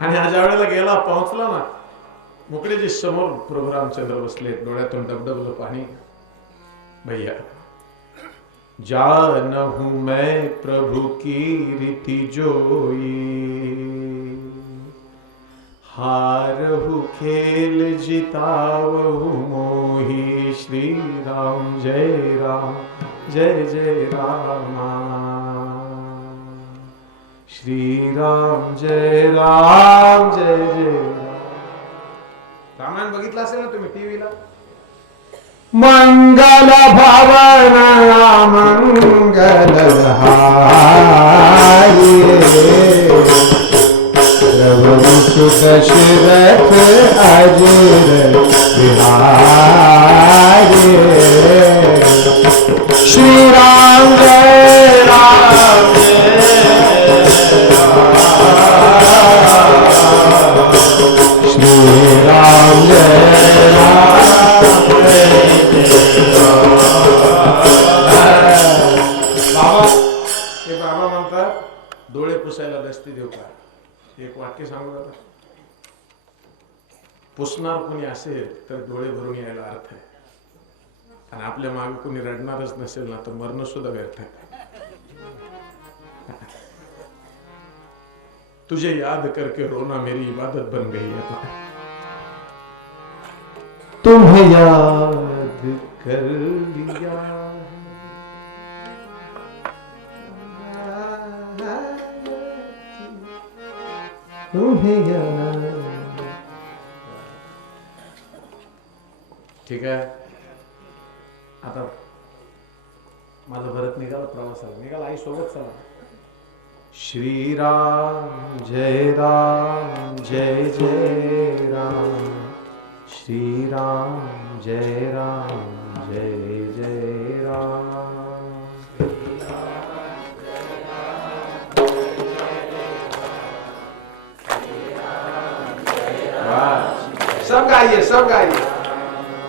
आणि हा ज्या वेळेला गेला पोहोचला ना, मुकडेजी समोर प्रभू रामचंद्र बसले, डोळ्यातून डबडबलं पाणी. भैया जानहु मैं प्रभु की रीति जोई, हारहु खेल जितावहु मोहि. श्री राम जय राम जय जय राम, श्री राम जय जय राम. रामायण बघितलं असेल ना तुम्ही टीव्हीला. मंगल भवन मंगल हारी प्रभु सुख दशरथ अजर बिहारी. श्री राम जय राम श्री राम जय राम. बाबा म्हणतात डोळे पुसायला दस्ती देऊ का. एक वाक्य सांगू दादा, पुसणार कोणी असेल तर डोळे भरून यायला अर्थ आहे. आणि आपल्या मागे कोणी रडणारच नसेल ना तर मरण सुद्धा व्यर्थ आहे. तुझे याद करके रोना मेरी इबादत बन गई है. तुम्हें याद कर लिया तुम्हें याद. ठीक आहे, आता माझा भरत निघाला प्रवासाला, निघाला आई सोबत. चला. श्री राम जय जय राम, श्री राम जय जय राम. सब गाइए, सब गाइए.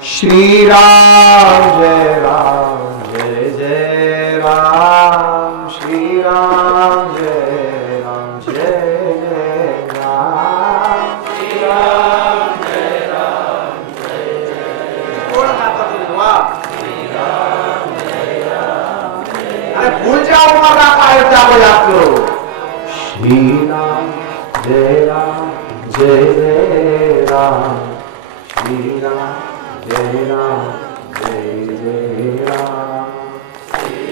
श्री राम जय जय राम, श्री राम जय जय राम, श्री राम जय जय. कोण गाता तुम्ही? वाह. श्री राम जय राम. अरे भूल जाओ मग आता याद करो. श्री राम जय जय राम, श्री राम जय जय राम, श्री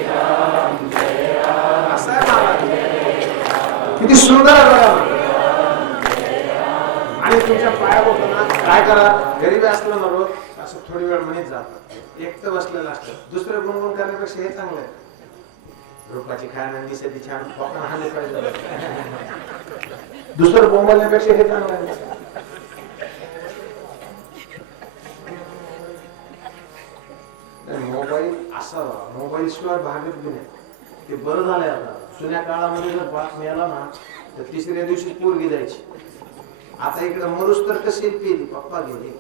राम जय राम. किती सुंदर आहे. आणि तुमच्या पाया बघतो ना, काय करा, गरीब असलं ना रोज असं थोडी वेळ म्हणत जातात, एकटं बसलेलं असतं. दुसरे गुणगुण करण्यापेक्षा हे चांगलं आहे. रूपाची खाणं दिसती छान, पोकानं हानी पाहिजे. दुसरं बोंबलण्यापेक्षा हे चांगलं आहे. मोबाईल असावा, मोबाईल शिवाय भागत बी नाही. ते बरं झालंय आता. जुन्या काळामध्ये जर बाप मिळाला ना तर तिसऱ्या दिवशी पोरगी जायची. आता इकडे मरुस तर कशी पेली पप्पा गेले.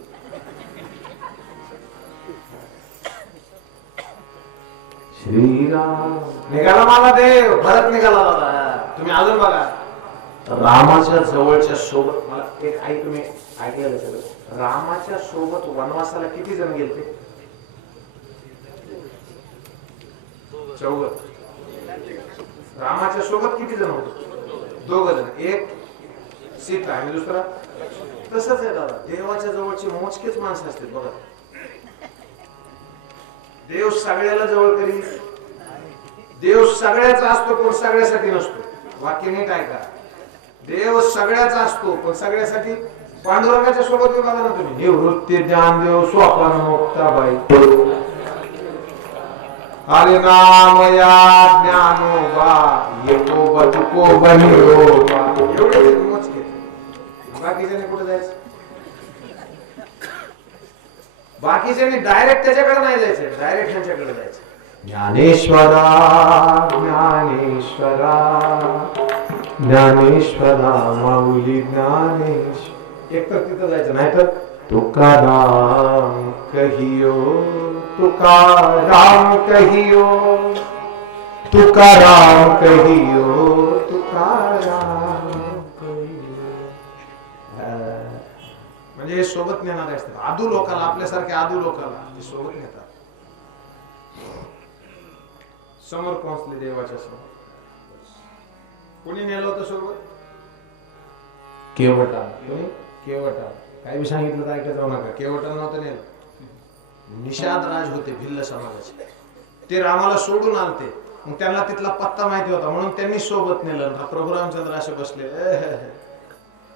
श्रीराम निघाला मला देव. भरत निघाला दादा. तुम्ही अजून बघा रामाच्या जवळच्या सोबत. मला एक आई तुम्ही ऐकलेलं सगळं. रामाच्या सोबत वनवासाला किती जण गेले? 14. रामाच्या सोबत किती जण होते? 2 जण. एक सीता आणि दुसरा. तसंच आहे दादा. देवाच्या जवळची मोजकेच माणसं असतात बघा. देव सगळ्याला जवळ करी. देव सगळ्याचा असतो पण सगळ्यासाठी नसतो. वाक्य नीट ऐका. देव सगळ्याचा असतो पण सगळ्यासाठी. पांडुरंगाच्या सोबत बघा ना तुम्ही. निवृत्ती ज्ञानदेव स्वप्न मुक्ताबाई. हरे नाम या ज्ञानोबा येतो बतुको बनिरोबा. एवढे मोजके. बाकीच्याने कुठे जायचं? बाकीच्याने डायरेक्ट त्याच्याकडे नाही जायचं. डायरेक्ट ह्यांच्याकडे जायचं. ज्ञानेश्वरा ज्ञानेश्वरा ज्ञानेश्वरा माऊली ज्ञानेश्वर. एक तर तिथं जायचं. नाही तर तुकाराम कहियो तुकाराम कहियो तुकाराम कहियो तुकाराम कहियो. म्हणजे हे सोबत नेणारे असतात. आदू लोकाला, आपल्यासारख्या आदू लोकाला ते सोबत नेतात. समोर पोहोचले देवाच्या समोर. कोणी नेलं होतं सोबत? केवटा. कोणी? केवटा. काही सांगितलं तर ऐकत जाऊ नका. केवटा नव्हतं नेलं. निषाद राज होते भिल्ल समाजाचे. ते रामाला सोडून आलते. मग त्यांना तिथला पत्ता माहिती होता म्हणून त्यांनी सोबत नेलं. प्रभू रामचंद्र असे बसले.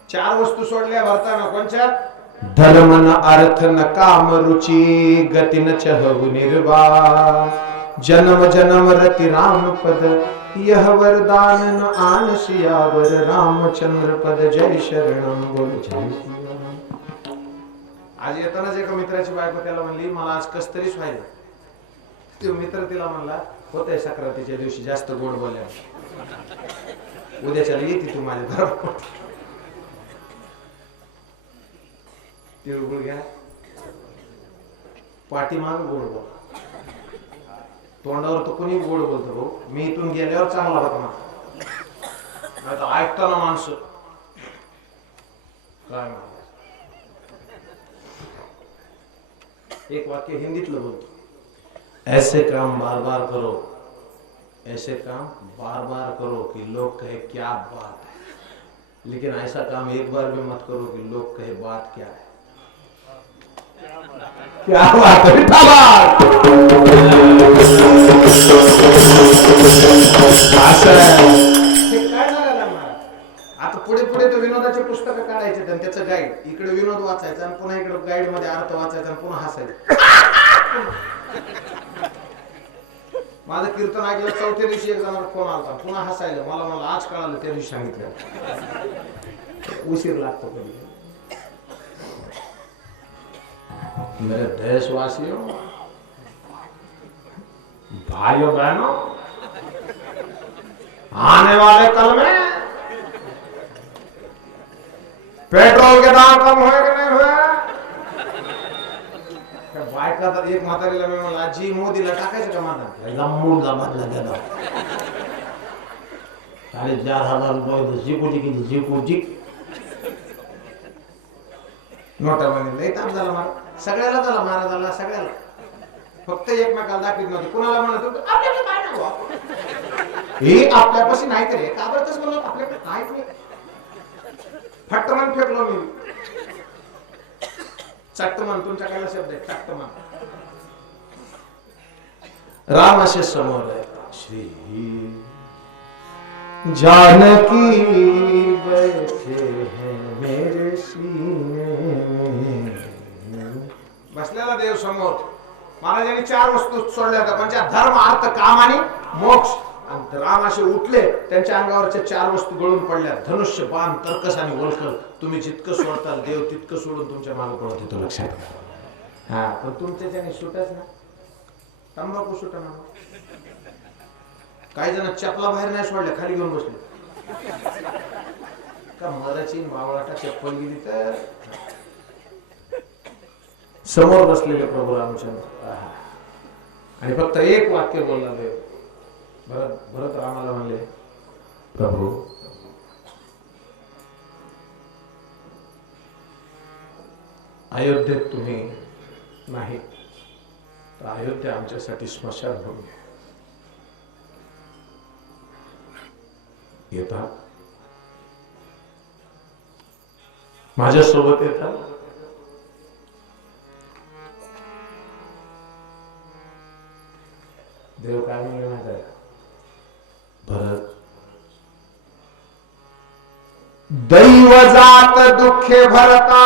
4 वस्तू सोडल्या भरताना. कोणच्या? धर्म न अर्थ न काम रुचि गति न चहु निर्वाण. जन्म जन्म रति राम पद यह वरदान न आन सियावर. रामचंद्र पद जय शरणम बोल जय. आज येतानाच एका मित्राची बायको त्याला म्हणली मला आज कस तरीच व्हायला. तो मित्र तिला म्हणला होतंय सक्रातीच्या दिवशी जास्त गोड बोलल्या. उद्याच्याला येते तू माझ्या बरोबर. तिळगुळ घ्या. पाठीमाग गोड बोल. तोंडावर तर कोणी गोड बोलतो भाऊ. मी इथून गेल्यावर चांगला होता नाही तर ऐकताना माणसं काय. एक वाक्य हिंदीतलं बोलतो. ऐसे काम बार बार करो. ऐसे काम बार बार करो कि लोग कहे क्या बात है. लेकिन ऐसा काम एक बार भी मत करो कि लोग कहे बात क्या है. क्या बात है. आता पुढे पुढे तो विनोदाचे पुस्तक काढायचे आणि त्याचं गाईड. इकडे विनोद वाचायचा आणि पुन्हा इकडे गाईड मध्ये अर्थ वाचायचा आणि पुन्हा हसायचं. माझं कीर्तन ऐकलं 4थ्या दिवशी एक जणांना फोन आला. पुन्हा हसायला. मला मला आज कळालं त्या दिवशी सांगितलं. उशीर लागतो कधी. मेरे देशवासियों भाइयों बहनों आने वाले कल में पेट्रोल के दाम कम हुए कि नहीं हुए? बायका तर एक म्हातारीला मी म्हणला आजी मोदीला टाकायचं का माझा एकदम मुलगा बदला गेला. 4,500 रुपये जिकुजी किती जिकुजी. नोटामध्ये लई ताप झाला मला. सगळ्याला झाला महाराजाला सगळ्याला. फक्त एकमेकाला दाखवित नव्हते. कुणाला म्हणत होतं आपल्याकडे काय नाही. हे आपल्यापाशी नाही करे का बरं तसं बोलत. आपल्याकडे काय नाही. फट्टमन फेकलो मी. चट्टमन तुमच्याकडे शब्द आहे. चट्टमन. राम असे समोर आहे. श्री जानकी बैठे हैं मेरे सीने में. बसलेला देव समोर. महाराजांनी 4 वस्तू सोडल्या होत्या. कोणत्या? धर्म अर्थ काम आणि मोक्ष. आणि राम असे उठले त्यांच्या अंगावरच्या 4 वस्तू गळून पडल्या. धनुष्य बाण कर्कश आणि वल्कल. तुम्ही जितकं सोडताल देव तितकं सोडून तुमच्या मागे पडत येतो. लक्षात घ्या. हा पण तुमच्याच्याने सुटच ना. तंबाखू सुटना. काही जण चपला बाहेर नाही सोडल्या, खाली घेऊन बसले का मराची बावळाटा चप्पल गेली तर समोर बसलेले प्रभू रामचंद्र आणि फक्त एक वाक्य बोलला देव. भरत रामाला म्हणले, प्रभू अयोध्येत तुम्ही नाही तर अयोध्या आमच्यासाठी स्मशानभूमी आहे. येतात माझ्यासोबत येतात. देव काय म्हणले माहिती आहे? भरत दैव जात दुःखे भरता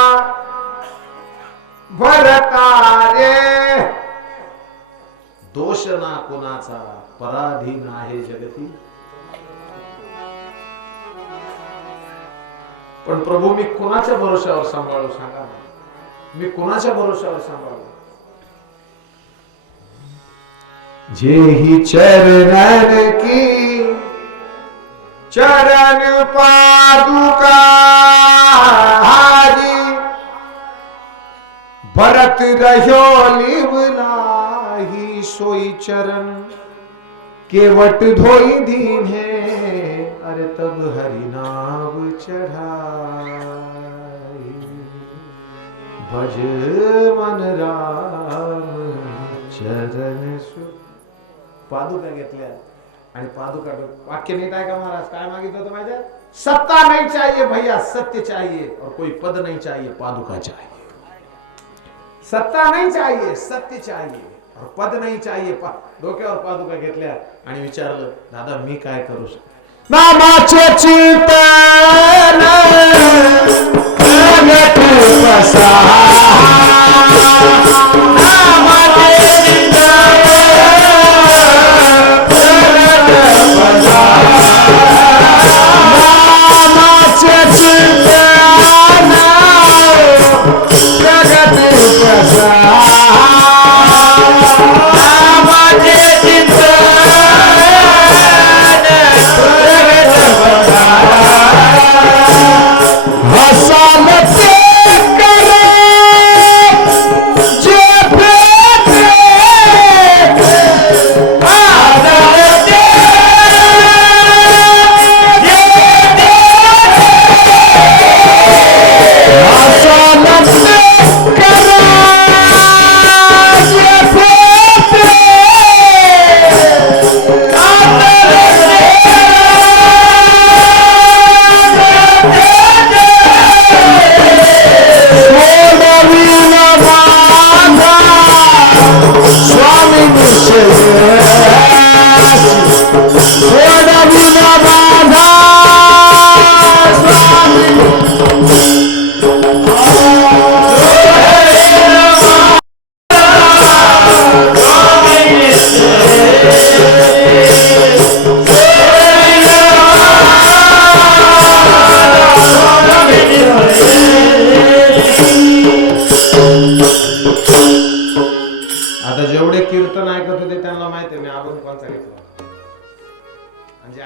भरता रे, दोष ना कुणाचा पराधीन आहे जगती. पण प्रभू मी कुणाच्या भरोशावर सांभाळू सांगा, मी कुणाच्या भरोशावर सांभाळू? जेही चरणन की चरण पादुका हारी, भरत रह्यो लिवलाही सोई चरण, केवट धोई दीन है अरे तब हरि नाम चढ़ाई. भज मन राम चरण सु. पादुका घेतल्या आणि पादुका वाक्य नीट आहे का महाराज? काय मागितलं होतं माहिती आहे? सत्ता नहीं चाहिए भैया, सत्य चाहिए, और कोई पद नहीं चाहिए, पादुका चाहिए. सत्ता नहीं चाहिए, सत्य चाहिए, और पद नहीं चाहिए. डोक्यावर पादुका घेतल्या आणि विचारलं, दादा मी काय करू शकतो? नामाचे चिंतन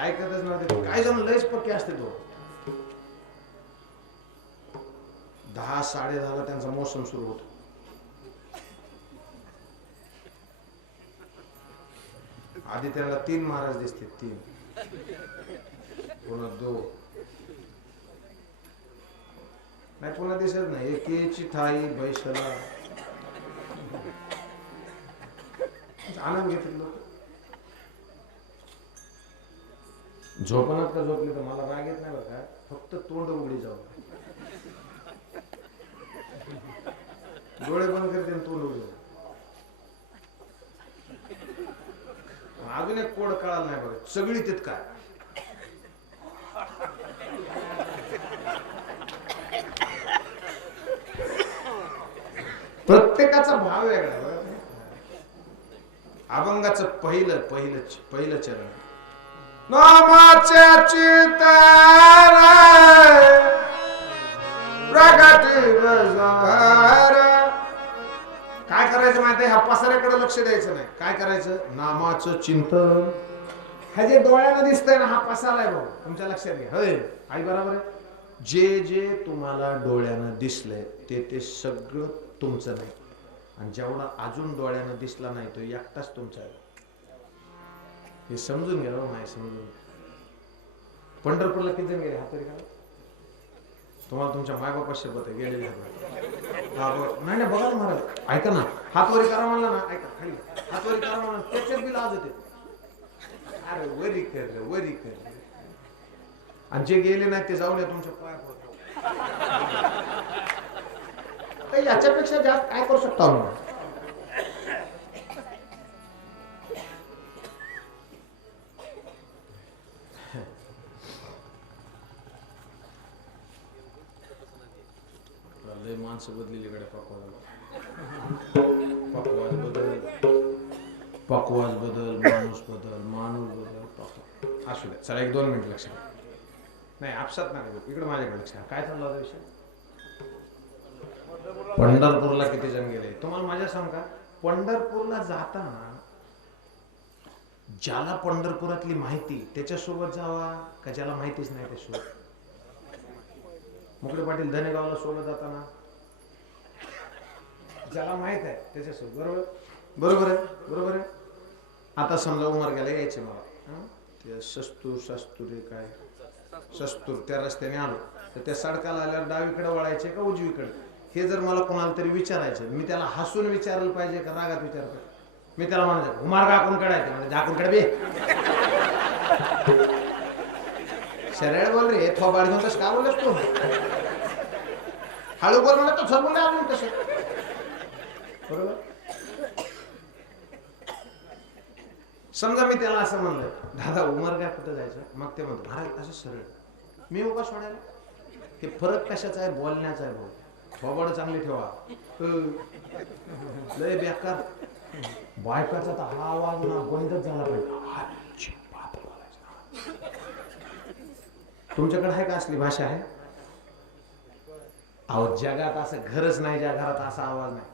ऐकतच नव्हते. काय जण लयच पक्के असते तो. 10 10:30 त्यांचा मोसम सुरू होतो. आधी त्याला 3 महाराज दिसते, 3 पुन्हा 2 नाही, पुन्हा दिसत नाही. एकेची थाई बैसला आनंद घेतले लोक. झोपणात का झोपले तर मला राग येत नाही बरं का, फक्त तोंड उघडी जाऊ, डोळे बंद करते तोंड उघड. अजून एक कोड कळाला नाही बघा, सगळी तित काय प्रत्येकाचा भाव वेगळा. अभंगाचं पहिलं चरण नामाचे चिंतन प्रगट बजार. काय करायचं माहिती आहे? हा पसाऱ्याकडे लक्ष द्यायचं नाही. काय करायचं? नामाचं चिंतन हा जे डोळ्यानं दिसतंय ना, हा पसारा आहे भाऊ, तुमच्या लक्षात घ्या. होय आई बरोबर आहे. जे जे तुम्हाला डोळ्यानं दिसलंय ते सगळं तुमचं नाही, आणि जेवढा अजून डोळ्यानं दिसला नाही तो एकटाच तुमचा आहे. हे समजून घ्या नाही समजून. पंढरपूरला किती जण गेले हात वर करा. तुम्हाला तुमच्या मायबापा शपथ आहे गेलेले नाही ना. बघा ना महाराज, ऐका ना, हातवरी करा म्हणला ना, ऐका खाली हातवरी करा म्हणला, त्याच्यात बी लाज होते. अरे वरी कर वरी कर. आणि जे गेले नाही ते जाऊन या तुमच्या पाया पडतो. याच्यापेक्षा जास्त काय करू शकतो आम्ही. लय माणसं बदलेली कडे पकवाज बदल माणूस बदल असू द्या. चला 1-2 मिनिट लक्षात नाही, आपसात नाही इकडे माझ्याकडे लक्ष. काय चालला होता विषय? पंढरपूरला किती जण गेले तुम्हाला माझ्या सांगा. पंढरपूरला जाताना ज्याला पंढरपुरातली माहिती त्याच्यासोबत जावा का ज्याला माहितीच नाही त्यासोबत? मुकडे पाटील धनेगावला सोबत जाताना ज्याला माहित आहे त्याच्यासोबत. बरोबर आहे. आता समजा उमरग्याला यायचे मला, ते शस्तूर काय शस्तूर त्या रस्त्याने आलो तर त्या सडकाला आल्यावर डावीकडे वळायचे का उजवीकडे हे जर मला कोणाला तरी विचारायचं, मी त्याला हसून विचारलं पाहिजे का रागात विचारतो? मी त्याला म्हणायचं उमारगा कोण कडायचं म्हणजे झाकून बे सरळ बोल रे, थोबाड घेऊन तसं का बोलस तू? हळू बोल म्हणलं तर बोलले अजून तसं. बरोबर. समजा मी त्याला असं म्हणलं दादा उमरगा कुठं जायचं, मग ते म्हणतो महाराज असं सरळ. मी उगा सोडायला? हे फरक कशाचा आहे? बोलण्याचा आहे भाऊ. थोबाड चांगली ठेवा. लय बेकार बायकाचा तर हा आवाज ना बंदच झाला पाहिजे. तुमच्याकडे आहे का असली भाषा आहे? अहो जगात असं घरच नाही ज्या घरात असा आवाज नाही.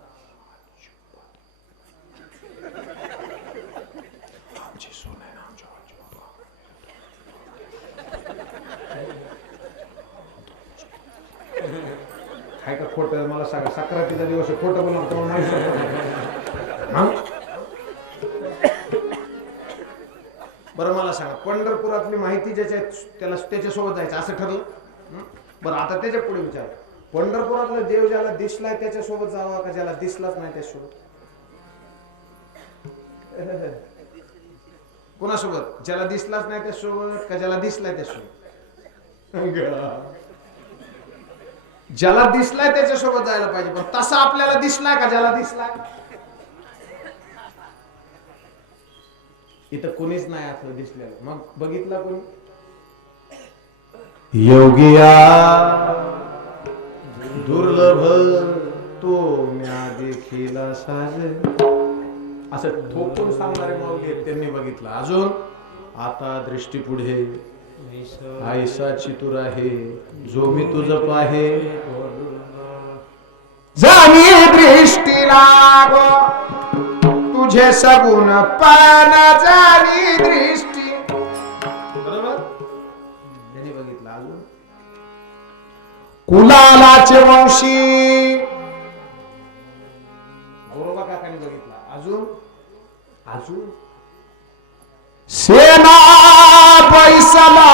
काय का खोट मला सांगा, सक्रातीचा दिवस खोटं बोलणार तुम्हाला माहिती? बरं मला सांगा, पंढरपुरातली माहिती ज्याच्या त्याला त्याच्यासोबत जायचं असं ठरलं. बरं आता त्याच्या पुढे विचार, पंढरपुरातला देव ज्याला दिसलाय त्याच्यासोबत जावा का ज्याला दिसलाच नाही त्याच्यासोबत? कोणासोबत? ज्याला दिसलाच नाही त्याच्यासोबत का ज्याला दिसलाय त्याच्यासोबत? ज्याला दिसलाय त्याच्यासोबत जायला पाहिजे, पण तसा आपल्याला दिसलाय का ज्याला दिसलाय? इथं कोणीच नाही असं दिसलेलं, मग बघितला कोणी? योगिया दुर्लभ तो म्या देखील साज, असं ठोकून सांगणारे माऊली त्यांनी बघितलं. अजून आता दृष्टी पुढे ऐसा चितुर आहे जो मी तुझ पाहे, जाणी दृष्टी लागो तुझे सगुण पान जाणी दृष्टी. बरोबर त्यांनी बघितलं. अजून कुलालाचे वंशी गोरोबा काकांनी बघितला. अजून सेना पैसला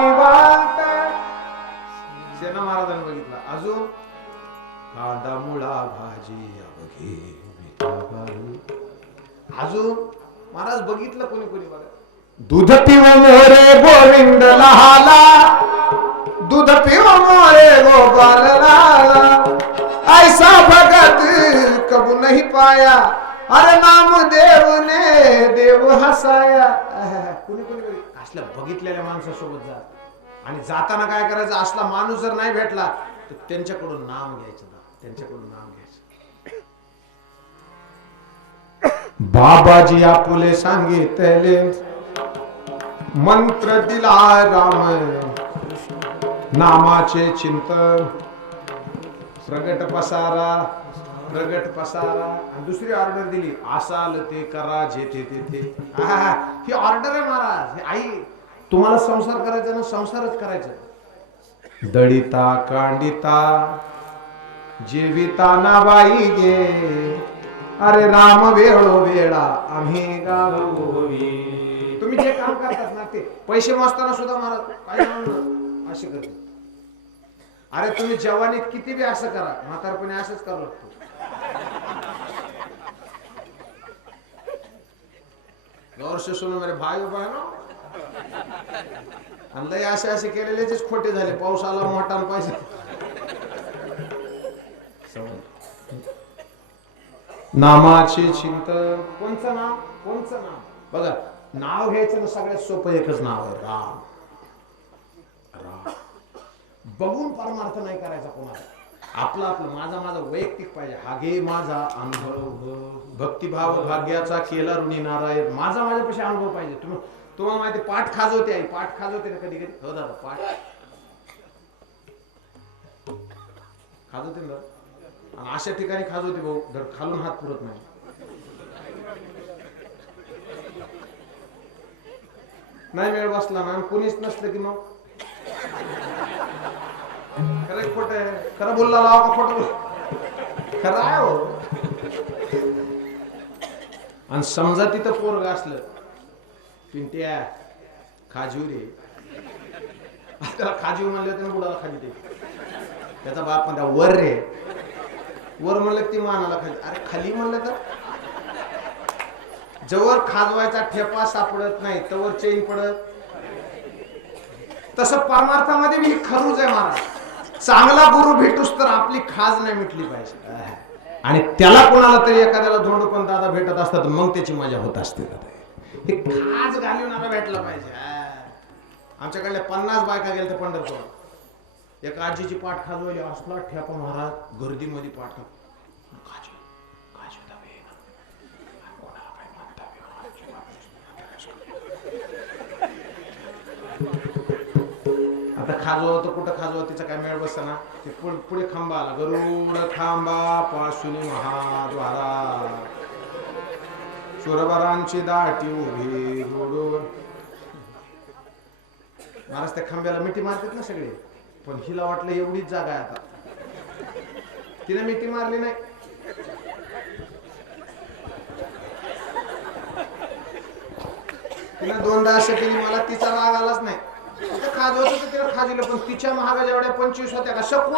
निवांत सेना महाराजांनी बघितला. अजून कांदा मुळा भाजी अवघे. अजून महाराज बघितलं कोणी बघा. दूध पिव मोरे गोविंद लहाला, दूध पिव मोरे गोपाल लाला, ऐसा भगत कबू नहीं पाया, अरे नाम देव ने देव हसाया. कोणी असल्या बघितलेल्या माणसासोबत जा, आणि जाताना काय करायचं, असला माणूस जर नाही भेटला तर त्यांच्याकडून नाम घ्यायचं. त्यांच्याकडून नाम घ्यायचं. बाबाजी आपुले सांगितले मंत्र दिला राम, नामाचे चिंतन प्रगट पसारा प्रगट पसारा. आणि दुसरी ऑर्डर दिली, असाल ते करा जेथे तेथे. ही ऑर्डर आहे महाराज. आई तुम्हाला संसार करायचा ना, संसारच करायचा. दळिता कांडिता जेविता ना बाई गे, अरे राम वेळो वेळा आम्ही गावोवी. तुम्ही जे काम करतात ना ते पैसे मोजताना सुद्धा महाराज काय असे करते. अरे तुम्ही जवानीत किती बी असं करा, म्हातारपणे असंच करावं लागतं. गौर से सुनो मेरे भाई बहनों, आणि असे केलेलेच खोटे झाले. पाऊस आला मोठा पैसे. नामाचे चिंतन. कोणचं नाव? कोणचं नाव? बघा, नाव घ्यायचं ना सगळ्यात सोपं एकच नाव आहे, राम. राम बघून परमार्थ नाही करायचा कोणाचा. आपला आपलं माझा माझा वैयक्तिक पाहिजे. हा घे माझा अनुभव, भक्तिभाव भाग्याचा केला ऋणी नारायण. माझा माझ्यापाशी अनुभव पाहिजे. तुम्हाला माहिती पाठ खाजवते आई, पाठ खाजवते ना कधी कधी. हो दादा पाठ खाजवते ना. आणि अशा ठिकाणी खाजवते भाऊ धड खालून हात पुरत नाही. नाही वेळ बसला ना, कोणीच नसलं की मग खरं खोट आहे. खरं बोलला लावा का खोटं बोल? खरं आहे हो. आणि समजा तिथं पोरग असलं, पिंट्या खाजीव रे, त्याला खाजीव म्हणले होते ना, बुडाला खाली ते. त्याचा बाप म्हणता वर रे, वर म्हणलं ती मानाला खाली. अरे खाली म्हणलं तर जवळ खाजवायचा ठेपा सापडत नाही तवर चैन पडत. तसं परमार्थामध्ये मी खरूच आहे महाराज. चांगला गुरु भेटूस तर आपली खाज नाही मिटली पाहिजे. आणि त्याला कोणाला तरी एखाद्याला धोंड पण दादा भेटत असतात मग त्याची मजा होत असते. हे खाज घालून भेटला पाहिजे. आमच्याकडल्या 50 बायका गेल्या पंढरपूर. एका आजीची पाठ खाजवली, असला ठेपा महाराज गर्दीमध्ये पाठ खाजू. आता खाजवा तर कुठं खाजवा, तिचा काय मेळ बसताना ते पुढे खांबा आला. गरुड खांबा पाशुनी महाद्वारा, सुरबारांची दाटी उभी गोडून. महाराज त्या खांब्याला मिठी मारतात ना सगळे, पण हिला वाटलं एवढीच जागा आहे आता. तिने मिठी मारली नाही. तिने दोनदा असं केली, मला तिचा राग आलाच नाही. खाजवत होतं तिला खाजवलं, पण तिच्या महागा जेवढ्या 25 होत्या का शकव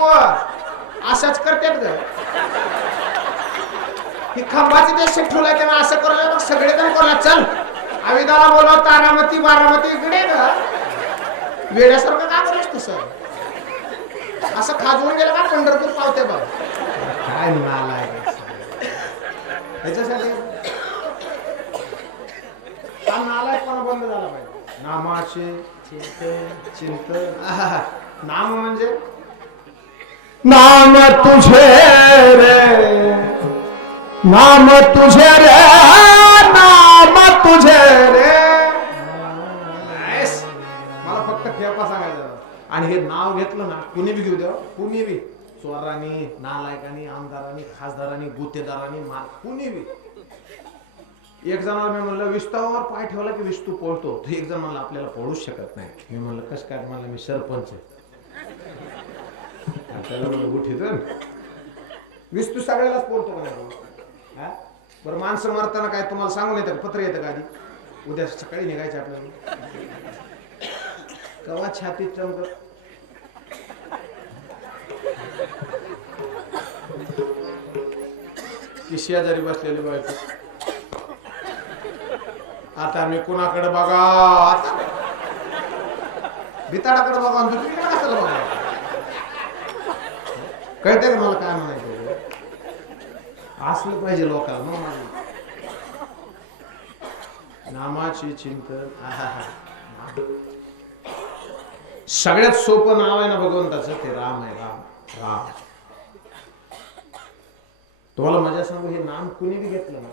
अशाच करतात ग. ही खंबाची देश ठेवला तेव्हा असं करलं, मग सगळे जण कोणा चल आविदाला बोलव, तारामती बारामती इकडे ग. वेड्यासारखं का करायच तसं? असं खाजवून गेलं का पंढरपूर पावते बघ. काय नालाय ह्याच्यासाठी हा नालायकपणा बंद झाला पाहिजे. नामाचे चिंतन. नाम म्हणजे नाम तुझे रे, नाम तुझे रे, नाम तुझे रे. मला फक्त ठेपा सांगायचा. आणि हे नाव घेतलं ना, कुणी बी घेऊ द्या, कुणी बी, चोरांनी, नालायकांनी, आमदारांनी, खासदारांनी, गुत्तेदारांनी, कुणी बी. एक जणाला मी म्हणलं विस्तवावर पाय ठेवला की विस्तू पळतो. तर एक जण म्हणलं आपल्याला पळूच शकत नाही. मी म्हणलं कसं काय? म्हणलं मी सरपंच आहे. त्याला उठीत विस्तू सगळ्यालाच पळतो का नाही? बरं माणसं मरताना काय तुम्हाला सांगून येतं का? पत्र येतं का आधी? उद्या सकाळी निघायचं आपल्याला. कवा छातीत चमकत. की शेजारी बसलेली बायको, आता मी कुणाकडे बघा, आता भिताडाकडे बघा, दुसरीकडे कशाला बघा? कळतंय का मला काय म्हणायचं? असलं पाहिजे लोकांना. नामाची चिंतन. सगळ्यात सोपं नाव आहे ना भगवंताचं, ते राम आहे. राम राम. तुम्हाला मजा सांगू, हे नाम कुणी बी घेतलं ना,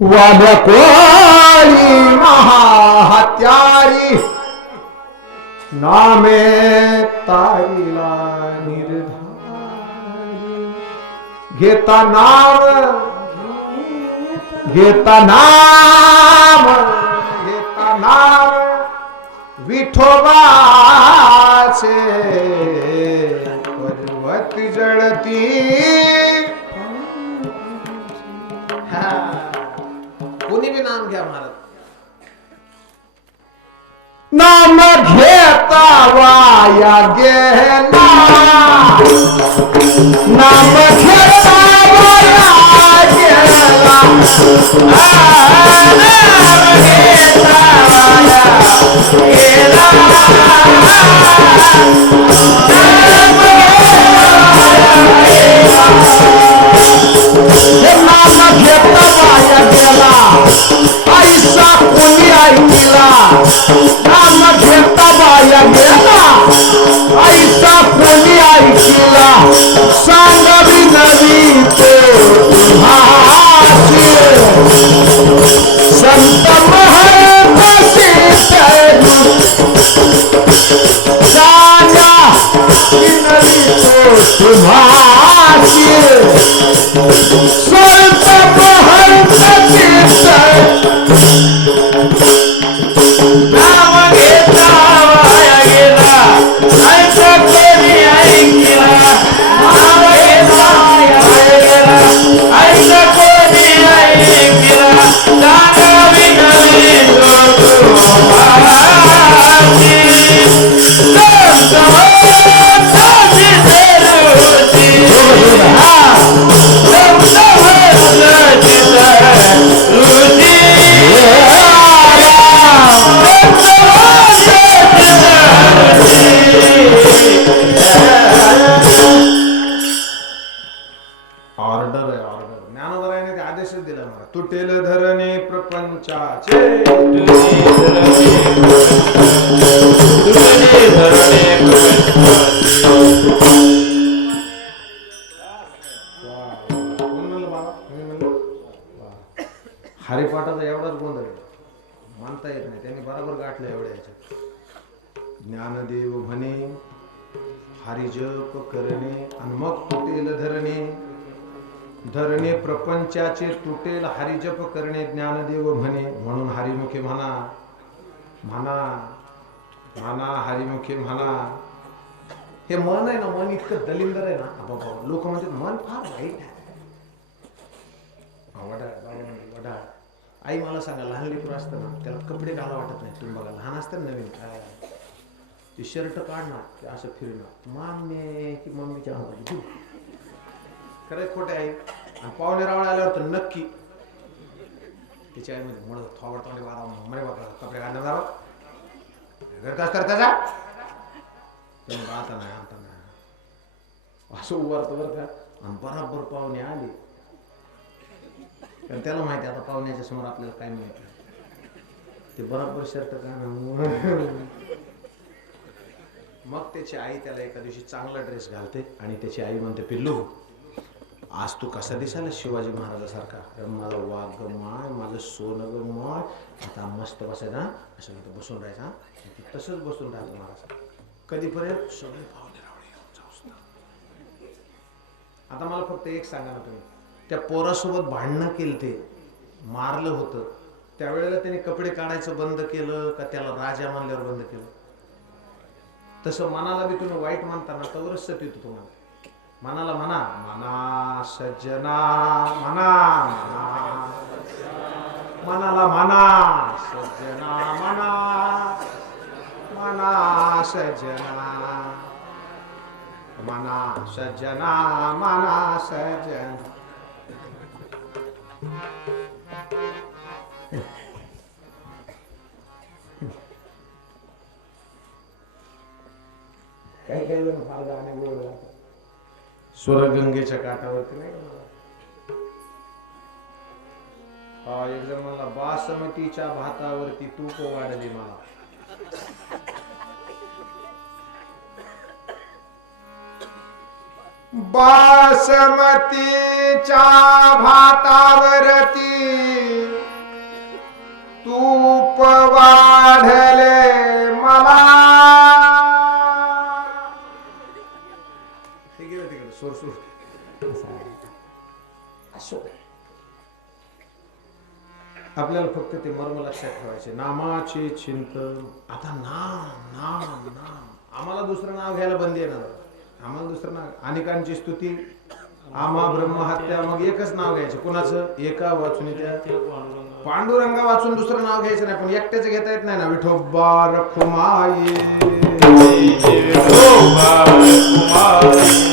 वाद्या कोणी महाहत्यारी, नामे तारीला निर्धारी, घेता नाम घेता नाम घेता नाम विठोबाचे पर्वत जळती कोणी बी नाम घ्या महाराज नाम घेता वाया गेला नाम घेता वाया गेला नाम घेता वाया गेला नाम घेता वाया गेला ऐसा कोणी ऐकला नाम घेता वाया गेला ऐसा कोणी ऐकला सांगावी नवी तो तुम्हाची संत महर्षी सांगा नवी तो तुम्हाची संत महर्षी नाम घेता वाया गेला ऐसा कोणी ऐकला नाम घेता वाया गेला ऐसा कोणी ऐकला सांगावी नवी ऑर्डर आहे ऑर्डर ज्ञानोबरायाने ते आदेशच दिला मला तुटेल धरणे प्रपंचाचे हरिपाठाचा एवढाच गोंधळ मानता येत नाही त्यांनी बरोबर गाठलं एवढ्या याच्यात ज्ञानदेव म्हणे हरिजप करणे आणि मग तुटेल धरणे धरणे प्रपंचाचे तुटेल हरिजप करणे ज्ञानदेव म्हणे म्हणून हरिमुखे म्हणा म्हणा म्हणा हरिमुखे म्हणा हे मन आहे ना मन इतकं दलिंदर आहे ना लोक म्हणतात मन फार वाईट आहे वडाळ आई मला सांगा लहान लेकरू असतं ना त्याला कपडे घाला वाटत नाही तुम्ही बघा लहान असतं ना नवीन काय ते शर्ट काढणार ते असं फिरणार मान्य की मम्मीच्या अंगाची खरंच खोटे आहे आणि पाहुणे रावळे आल्यावर तर नक्की तिच्या आईमध्ये म्हणत थोबड तोंडे वारा म्हणे बाबा कपडे घालणार जावं करताच त्याचा तुम्ही राहता नाही आणता नाही असं उभारतं बरं का आणि बराबर पाहुणे आले कारण त्याला माहिती आता पाहुण्याच्या समोर आपल्याला काय माहिती ते बराबर शर्ट का मग त्याची आई त्याला एका दिवशी चांगला ड्रेस घालते आणि त्याची आई म्हणते पिल्लू आज तू कसा दिसायला शिवाजी महाराजासारखा माझा वाघ गमाय माझं सोनं गमाय आता मस्त बसायचं असं म्हणतो बसून राहायचा तसंच बसून राहतो महाराज कधीपर्यंत सगळे पाहुणे रावळे येऊन जाऊस आता मला फक्त एक सांगा ना तुम्ही त्या पोरासोबत भांडणं केलं ते मारलं होतं त्यावेळेला त्याने कपडे काढायचं बंद केलं का त्याला राजा मानल्यावर बंद केलं तसं मनाला बी तुम्ही वाईट मानता ना तवरच सत येतो तुम्हाला मनाला म्हणा मना सज्जना म्हणा मनाला म्हणा सज्जना म्हणा मना सज्जना मना सज्जना मना सज्जना काही काही जण फार गाणे गोड गातात स्वरगंगेच्या काठावरती नाही हा एकदम मला बासमतीच्या भातावरती तूप वाढली मला बासमतीच्या भातावरती तूप वाढले मला सुर सुर असो, आपल्याला फक्त ते मर्म लक्षात ठेवायचे. नामाचे चिंतन. आता नाम नाम नाम, आम्हाला दुसरं नाव घ्यायला बंदी येणार. आम्हाला दुसरं नाव, अनेकांची स्तुती, आम्हा ब्रह्महत्या, मग एकच नाव घ्यायचं. कोणाचं? एका वाचून त्या पांडुरंगा वाचून दुसरं नाव घ्यायचं नाही. पण एकट्याचं घेता येत नाही ना. विठोबा रखुमाये, विठोबा रखुमाये.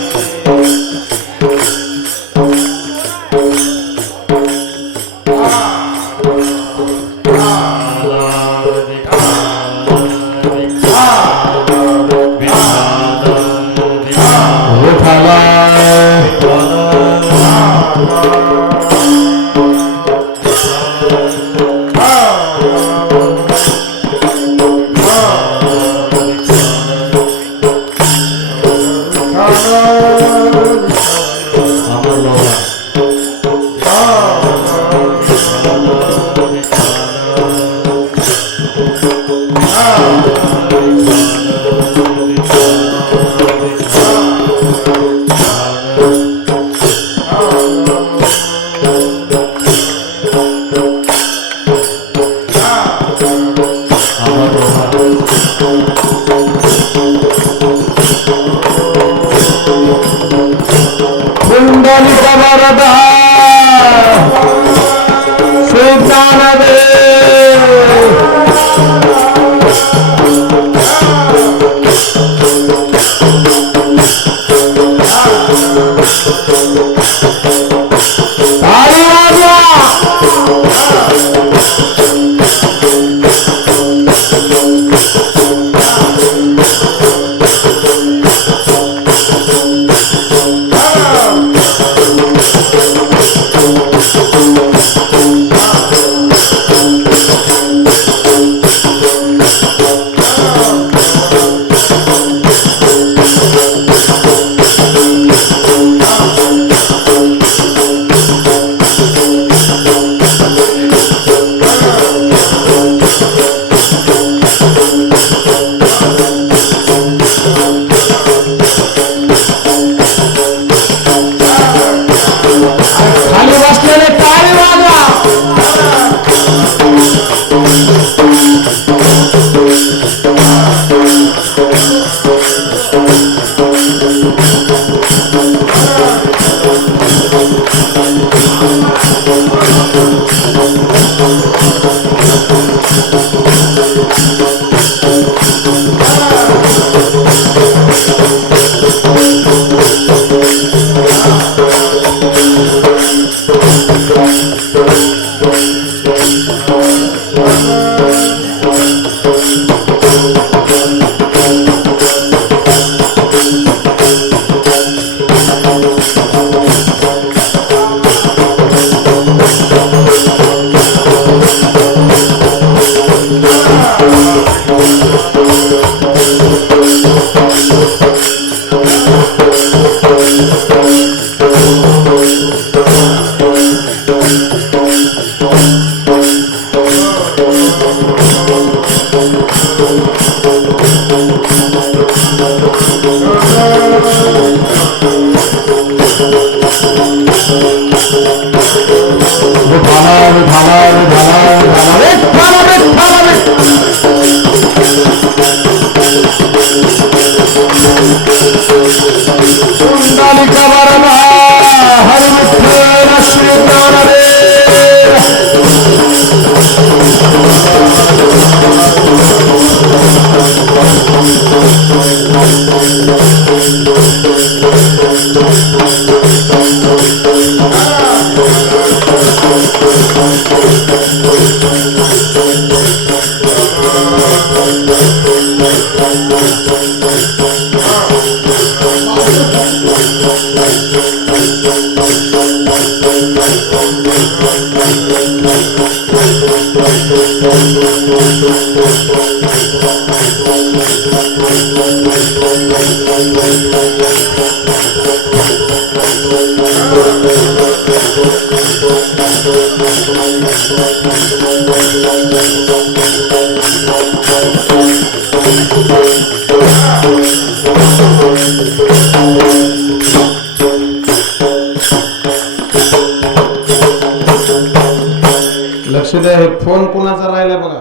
असू द्या. हे फोन कुणाचा राहिला बघा.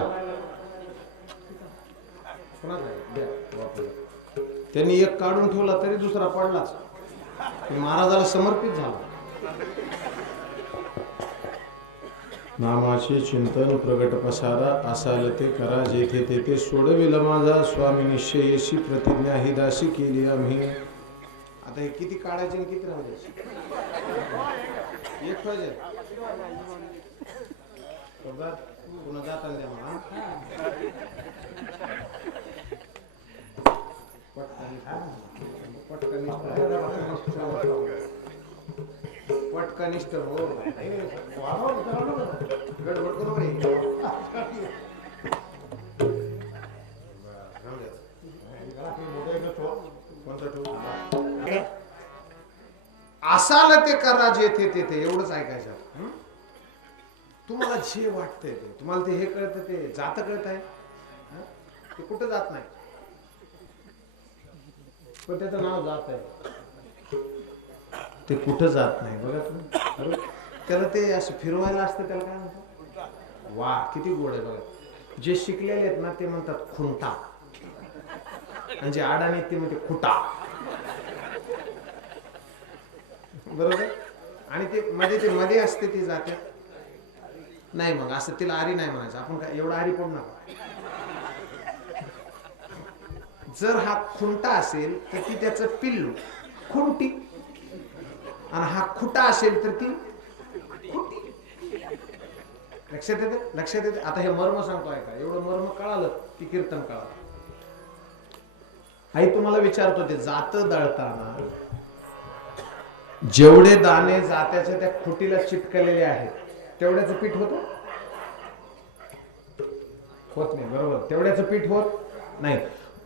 कुणाचा आहे? द्या, वापरा. त्यांनी एक काढून ठेवला तरी दुसरा पडलाच. महाराजाला समर्पित झाला. नामाचे चिंतन प्रगट पसारा असाल ते करा जेथे तेथे सोडविल माझा स्वामी निश्चयशी प्रतिज्ञा ही दासी केली आम्ही. आता हे किती काढायचे आणि किती राहू द्यायचे? एक पाहिजे पुन्हा जाताना द्या मला. पटकनिष्ठ हो. गडबड करू रे. असाल ते करा जेथे तेथे एवढंच ऐकायचं. तुम्हाला जे वाटतंय ते तुम्हाला ते हे कळतं ते जात कळत आहे ते कुठं जात नाही पण त्याचं नाव जात आहे ते कुठं जात नाही बघा तुम्ही. त्याला ते असं फिरवायला असतं त्याला काय म्हणतात वा किती गोड आहे बघा. जे शिकलेले आहेत ना ते म्हणतात खुंटा आणि जे आडाणी ते म्हणते खुटा बरोबर. आणि ते मध्ये असते ती जाते नाही मग असं तिला आरी नाही म्हणायचं आपण काय एवढा आरी पडू नका. जर हा खुंटा असेल तर ती त्याचं पिल्लू खुंटी आणि हा खुटा असेल तर ती खुंटी. लक्षात येते. आता हे मर्म सांगतोय का एवढं मर्म कळालं की कीर्तन कळालं. आई तुम्हाला विचारतो ते जात दळताना जेवढे दाणे जात्याच्या त्या खुटीला चिटकलेले आहेत तेवढ्याचं पीठ होत नाही बरोबर. तेवढ्याचं पीठ होत नाही.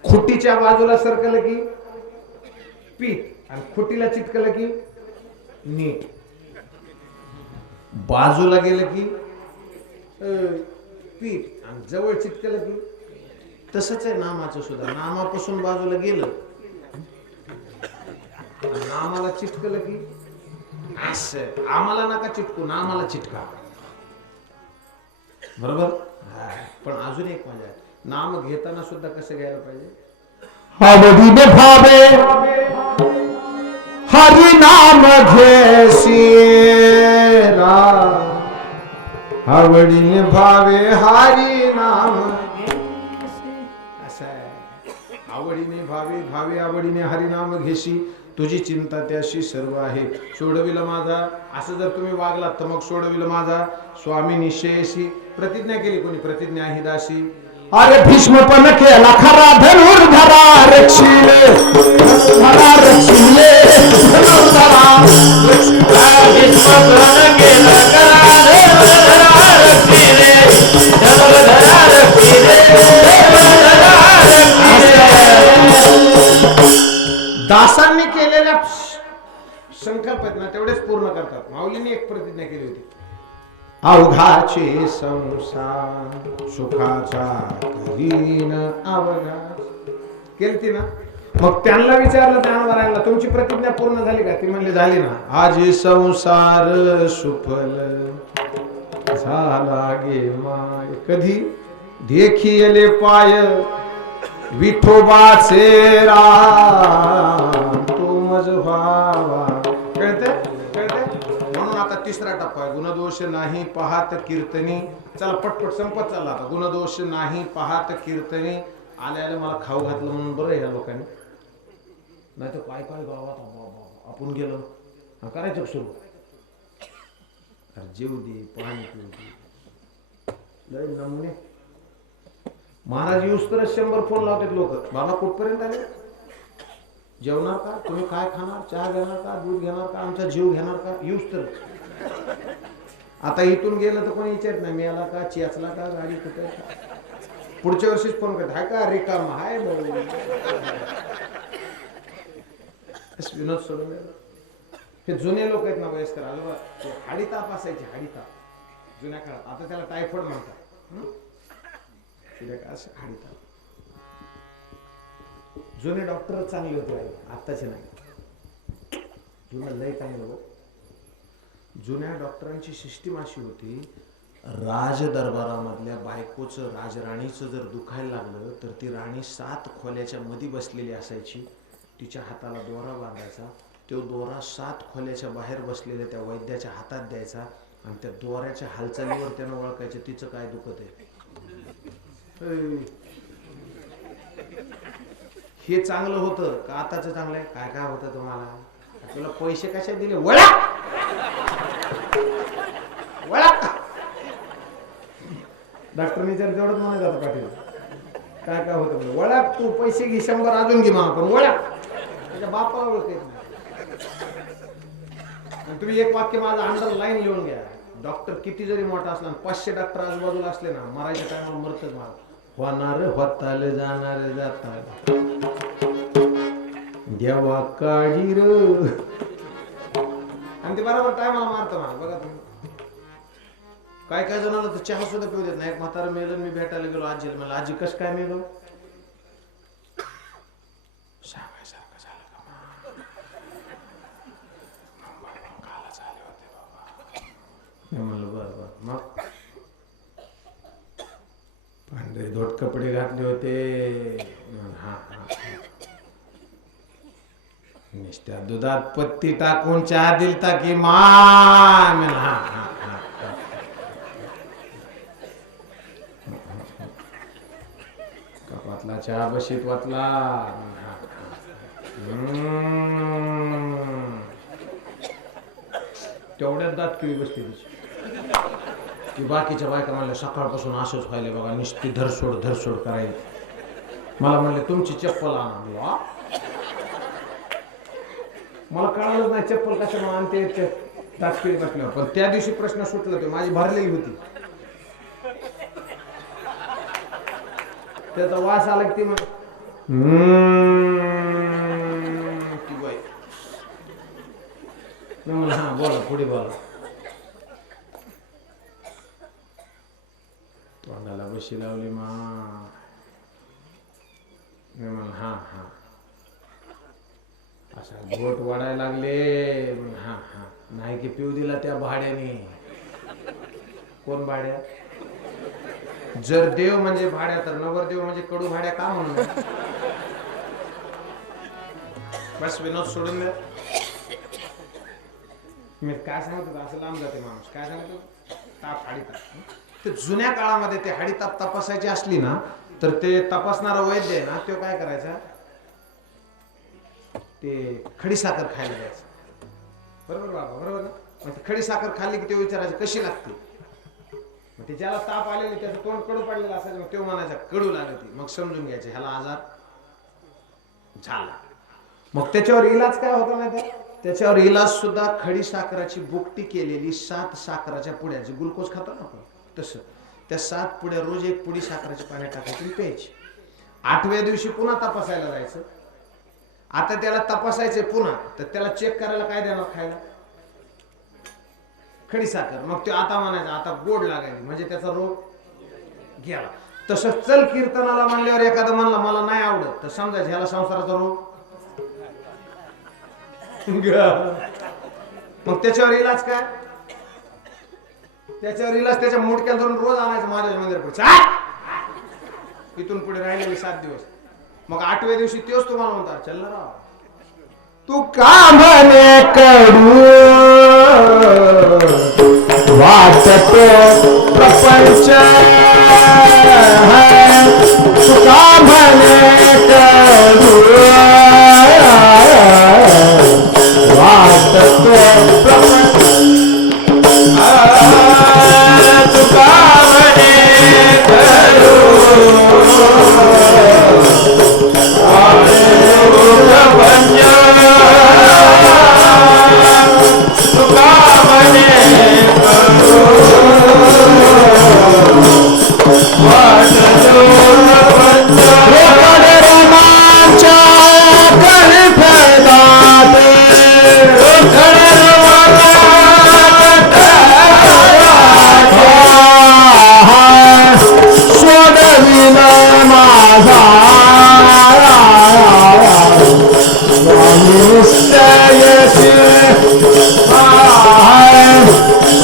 खुटीच्या बाजूला सरकलं की पीठ आणि खुटीला चिटकलं की नीट. बाजूला गेलं की पीठ आणि जवळ चिटकलं की तसंच आहे नामाचं सुद्धा. नामापासून बाजूला गेलं नामाला चिटकलं की असं. आम्हाला नका चिटकू नामाला चिटका बरोबर. पण अजून एक म्हणजे नाम घेताना सुद्धा कसं घ्यायला पाहिजे. आवडीने भावे हरी नाम घेसी आवडीने भावे हरी नाम. असं आहे आवडीने भावे आवडीने हरी नाम घेशी तुझी चिंता त्याशी सर्व आहे. सोडविल माझा असं जर तुम्ही वागलात तर मग सोडविल माझा स्वामी निश्चयशी प्रतिज्ञा केली. कोणी प्रतिज्ञा ही दासी. अरे भीष्म पण केला खरा धनुर्धरा रक्षिले धरा रक्षिले धनुर्धरा भीष्म पण केला खरा धनुर्धरा रक्षिले धनुर्धरा रक्षिले धनुर्धरा रक्षिले. दासांनी केलेल्या संकल्प आहेत ना तेवढेच पूर्ण करतात. माऊलींनी एक प्रतिज्ञा केली होती अवघाचे संसार सुखाचा करीन अवघा केलती ना. मग त्यांना विचारलं ज्ञानवरांना तुमची प्रतिज्ञा पूर्ण झाली का. ती म्हणली झाली ना. आज संसार सुफल झाला गे माय कधी देखिले पाय विठोबाचे राम तू मज व्हावा. कळते म्हणून आता तिसरा टप्पा आहे गुणदोष नाही पाहत कीर्तनी. चला पटपट संपत चालला आता. गुणदोष नाही पाहत कीर्तनी. आल्याला मला खाऊ घातलं म्हणून बरं ह्या लोकांनी नाही तर काय काय गावात आपण गेलो करायचं सुरू. जेव दे पाणी पिऊ दे लय नमुने. महाराज येऊस तर 100 फोन लावतात लोक. बाबा कुठपर्यंत आले जेवणार का तुम्ही काय खाणार चहा घेणार का दूध घेणार का आमचा जीव घेणार का. येऊस तर आता इथून गेलं तर कोणी विचारत नाही मेला का चेचला का गाडी कुठे. पुढच्या वर्षीच फोन करत हाय का रिकामा हाय विनोद सोडून हे जुने लोक आहेत ना वयस्कर आलो हाडी ताप असायची हाडी ताप जुन्या काळात. आता त्याला टायफॉइड म्हणतात. हाडी ताप जुने डॉक्टर चांगले होते आत्ताचे नाही. जुनं लय चांगलं. जुन्या डॉक्टरांची सिस्टीम अशी होती राज दरबारामधल्या बायकोचं राजराणीचं जर दुखायला लागलं तर ती राणी 7 खोल्याच्या मध्ये बसलेली असायची. तिच्या हाताला दोरा बांधायचा, तो दोरा 7 खोल्याच्या बाहेर बसलेल्या त्या वैद्याच्या हातात द्यायचा आणि त्या दोऱ्याच्या हालचालीवर त्यानं ओळखायचं तिचं काय दुखत आहे. हे चांगलं होतं का आताचं चांगलं आहे? काय काय होतं तुम्हाला? तुला पैसे कशा दिले? वळा वळा. डॉक्टरनी जर तेवढंच म्हणत जातं पाटील काय काय होतं म्हणजे वळा. तू पैसे घे 100 अजून घे मला पण वळा. त्याच्या बापाला ओळख येत नाही. तुम्ही एक वाक्य माझं अंडरलाईन लिहून घ्या. डॉक्टर किती जरी मोठा असला 500 डॉक्टर आजूबाजूला असले ना मरायच्या टायमाला मरतच मला. होणार होताल जाणार जाता देवा काळजी र. आणि ते बरोबर टायमाला मारतं मला. बघा तुम्ही काय काय जणांना तर चहा सुद्धा पिऊ देत नाही. एक म्हातारा मेलं, मी भेटायला गेलो आजीला. मला आजी कस काय मेलो? सांगायसारखं झालं का? कालच आले होते बाबा. मी म्हणलं बर बर. मग पांढरे धोट कपडे घातले होते. हा नुसत्या दुधात पत्ती टाकून चहा दिलता की मान. हा हा कपातला चहा बशीत वाटला. तेवढ्यात दात किळी बसली तिची. की बाकीच्या बायका म्हणल्या सकाळपासून असंच व्हायला बघा, नुसती धरसोड करायला. मला म्हणले तुमची चप्पल आणा. मला कळालंच नाही चप्पल कशाला आणते दात किळी बसल्यावर. पण त्या दिवशी प्रश्न सुटला तो माझी भरलेली होती. त्याचा वास आला की ती बाई म्हणलं हा बोला पुढे बोला. तोंडाला बशी लावली मा. मी म्हणलं हा हा. असा बोट वाढायला लागले. हा हा. नाही की पिऊ दिला त्या भाड्याने. कोण भाड्या? जर देव म्हणजे भाड्या तर नवरदेव म्हणजे कडू भाड्या का म्हणून? बस विनोद सोडून द्या. मी काय सांगतो असं लांब जाते माणूस. काय सांगतो? ताप हाडीताप. ते जुन्या काळामध्ये ते हाडीताप तपासायची असली ना तर ते तपासणारा वैद्य आहे ना तो काय करायचा? ते खडीसाखर खायला द्यायचं. बरोबर बाबा बरोबर ना? मग ती खडीसाखर खाल्ली की ते विचारायचं कशी लागते. मग ज्याला ताप आलेली त्याचं तोंड कडू पडलेलं असायचं. मग तो म्हणायचा कडू लागते. मग समजून घ्यायचे ह्याला आजार झाला. मग त्याच्यावर इलाज काय होता माहिती? त्याच्यावर इलाज सुद्धा खडीसाखराची बुकटी केलेली 7 साखराच्या पुड्याची ग्लुकोज खातो ना आपण तसं त्या 7 पुड्या रोज 1 पुडी साखराची पाण्यात टाकायची प्यायची. 8व्या दिवशी पुन्हा तपासायला जायचं. आता त्याला तपासायचे पुन्हा तर त्याला चेक करायला काय देणार खायला? खडीसाखर. मग ते आता म्हणायचं आता गोड लागायची म्हणजे त्याचा रोग गेला. तसं चल कीर्तनाला म्हणल्यावर एखादं म्हणलं मला नाही आवडत तर समजायचं ह्याला संसाराचा रोग. मग त्याच्यावर इलाज काय? त्याच्यावर इलाज त्याच्या मुडक्याला धरून रोज आणायचं महादेव मंदिर पुढे. इथून पुढे राहिलेले 7 दिवस. मग 8व्या दिवशी तेच तुम्हाला म्हणतात चल ना राव तू का म्हणे कडू वाटत प्रपंच तू का म्हणे कडू वाटत प्रपंच तू का म्हणे कडू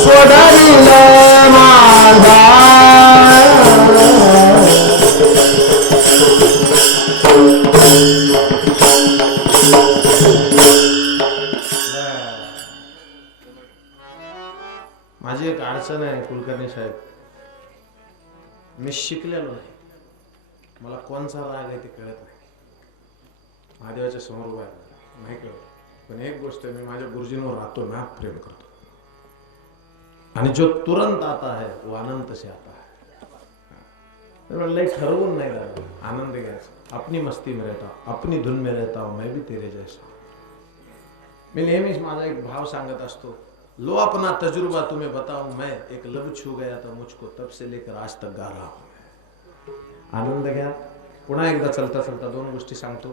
सोडविल मा माझी एक अडचण आहे कुलकर्णी साहेब, मी शिकलेलो नाही, मला कोणचा राग आहे ते कळत नाही. महादेवाच्या समोर उभा आहे नाही कळत. पण एक गोष्ट मी माझ्या गुरुजींवर राहतो ना, प्रेम करतो. आणि जो तुरंत आता है वो अनंत से आता है. लय ठरवून नाही राहिलं, आनंद घ्यायचा. अपनी मस्ती में रहता हूं, अपनी धुन में रहता हूं, मैं भी तेरे जैसा. मी नेहमीच माझा एक भाव सांगत असतो, लो अपना तजुर्बा तुम्हें बताऊं मैं, एक लब छू गया तो मुझको तब से लेकर आज तक गा रहा हूं. आनंद घ्या. पुन्हा एकदा चलता चलता दोन गोष्टी सांगतो.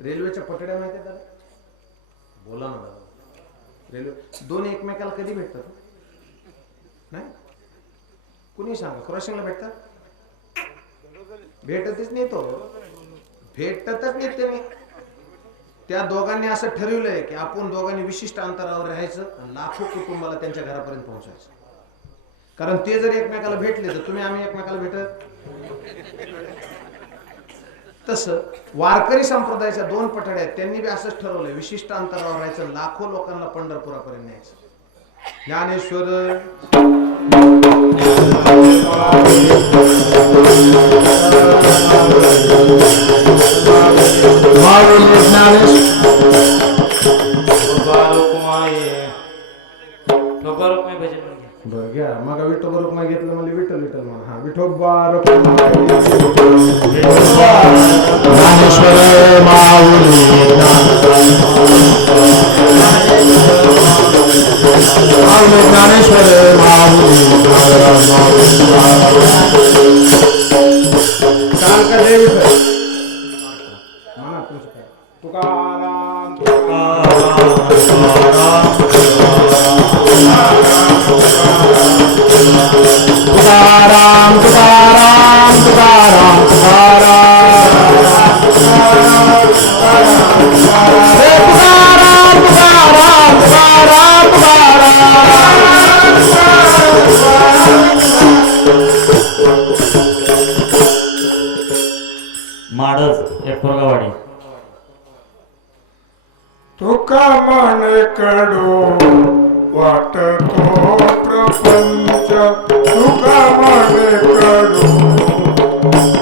रेल्वेच्या पटड्या माहिती आहे दादा? बोला ना दादा. रेल्वे दोन एकमेकाला कधी भेटतात? नाही, कुणी सांगा. क्रॉसिंगला भेटतात? भेटतच नाही. तो भेटतच नाही. त्यांनी त्या दोघांनी असं ठरवलंय की आपण दोघांनी विशिष्ट अंतरावर राहायचं आणि लाखो कुटुंबाला त्यांच्या घरापर्यंत पोहोचायचं. कारण ते जर एकमेकाला भेटले तर तुम्ही आम्ही एकमेकाला भेटत. तसं वारकरी संप्रदायाच्या दोन पठड्या आहेत, त्यांनी बी असंच ठरवलंय विशिष्ट अंतरावर राहायचं, लाखो लोकांना पंढरपुरापर्यंत न्यायचं. ज्ञानेश्वर घ्या. मग विठोबा रुक्माई घेतलं म्हणजे विठ्ठल विठ्ठल म्हणा. हा, विठोबा रुक्माई ज्ञानेश्वर माऊली ज्ञानेश्वर माऊली काल का देव म्हणा तुकाराम तुकाराम तुकाराम तुकाराम माडच एक पोरगावाडी. तुका मन कडू वाटतो प्रपंच, तुका मन कडू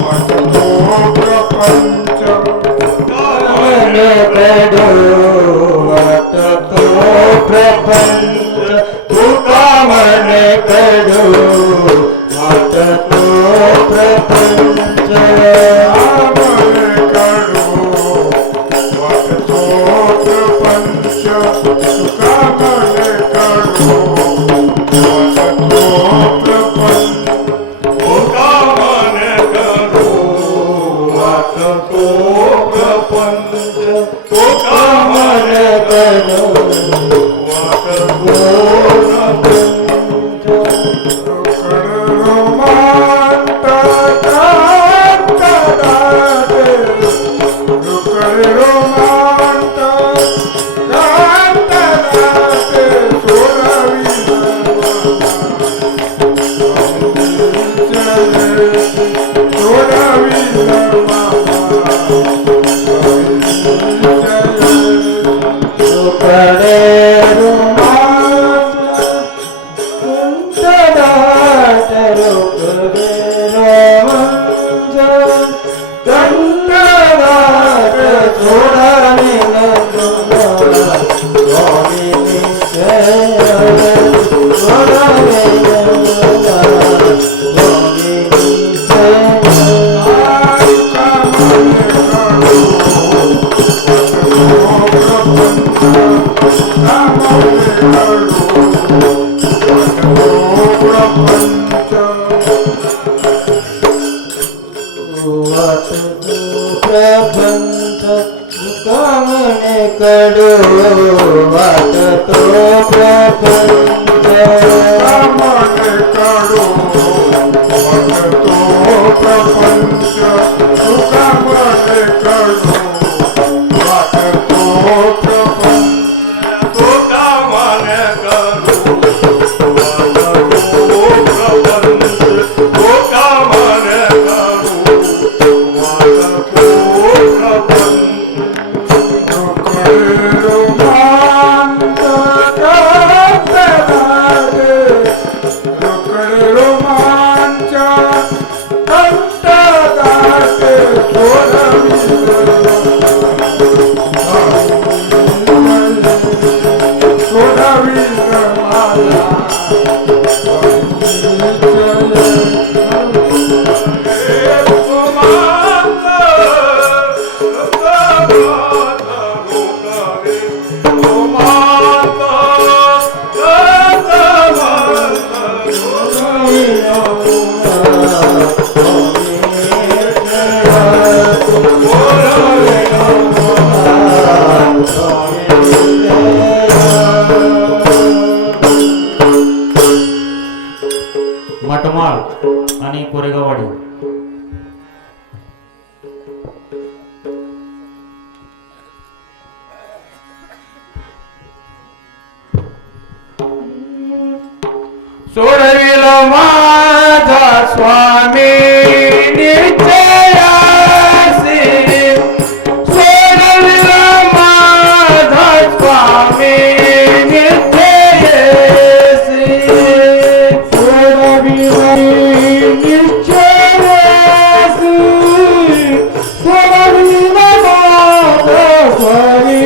वाटतो प्रपंच, मन कडू वाटतो प्रपंच, तुका मन कडू वाटतो प्रपंच, मन कडू वाटतो प्रपंच, तुका मन कडू वाटतो प्रपंच, तुका मन कडू वाटतो प्रपंच, तुका मन कडू वाटतो प्रपंच, रोमांत रोमांत प्रपंच मटमाळ आणि कोरेगाववाडी सोडविल माझा स्वामी निश्चयासी सोडविल माझा स्वामी निश्चयासी सोडविल निश्चयासी सोडविल माझा स्वामी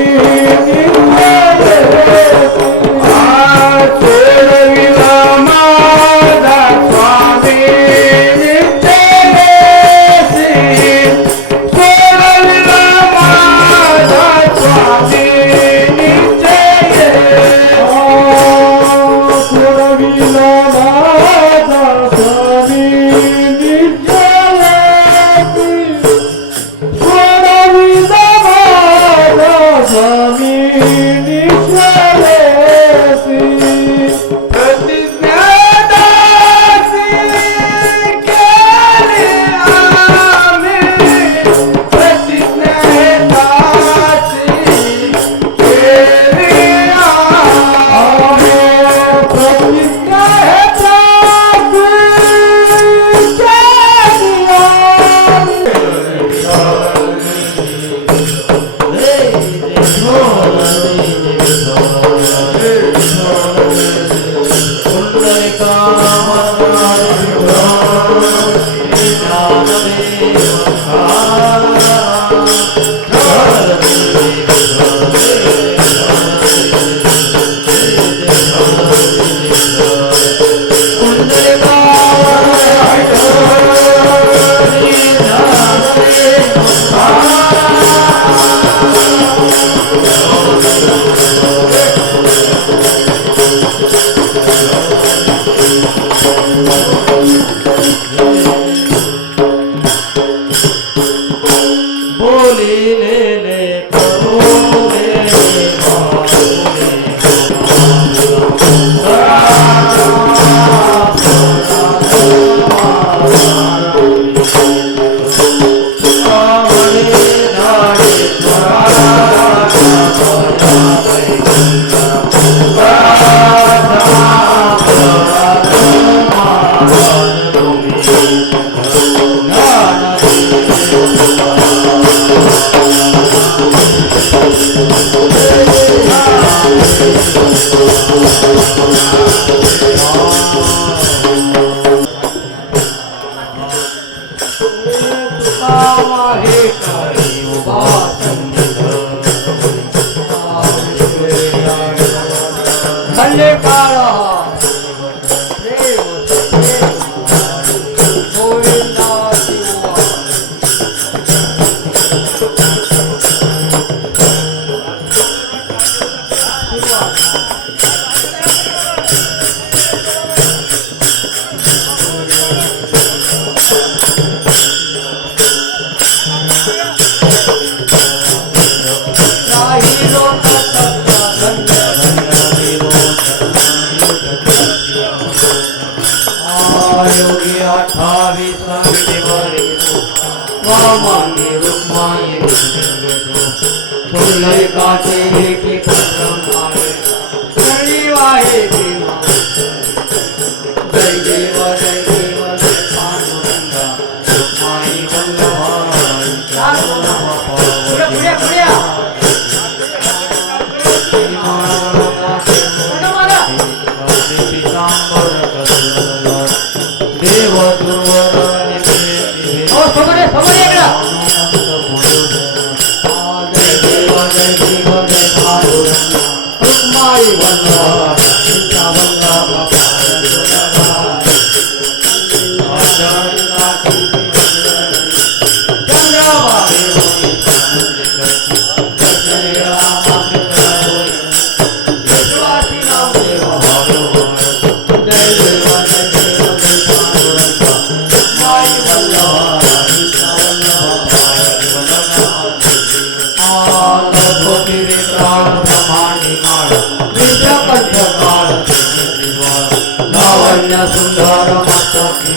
सुंदर मस्तकी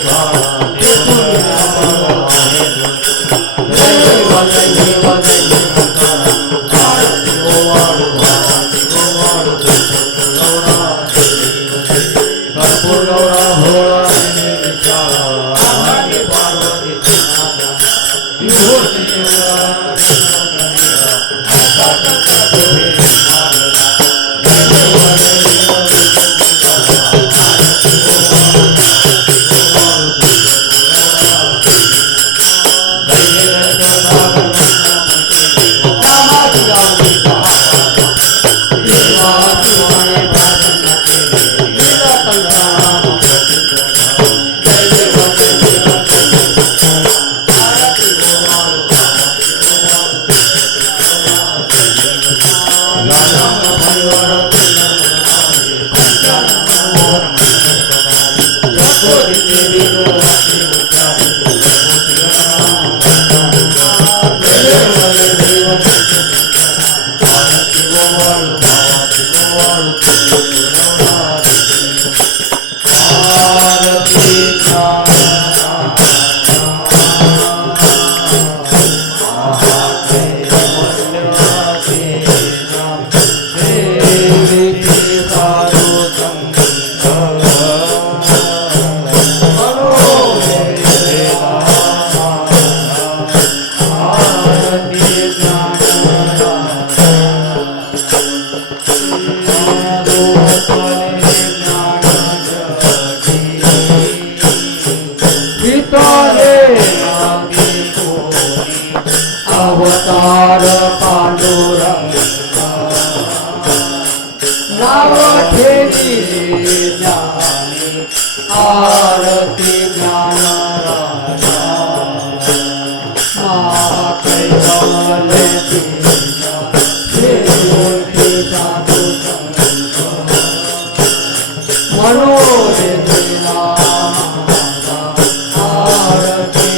अवतार पांडुरंग नाव ठेवी ज्ञानी आरती ज्ञान राजा मा कैवल्य साधु मनोज आरती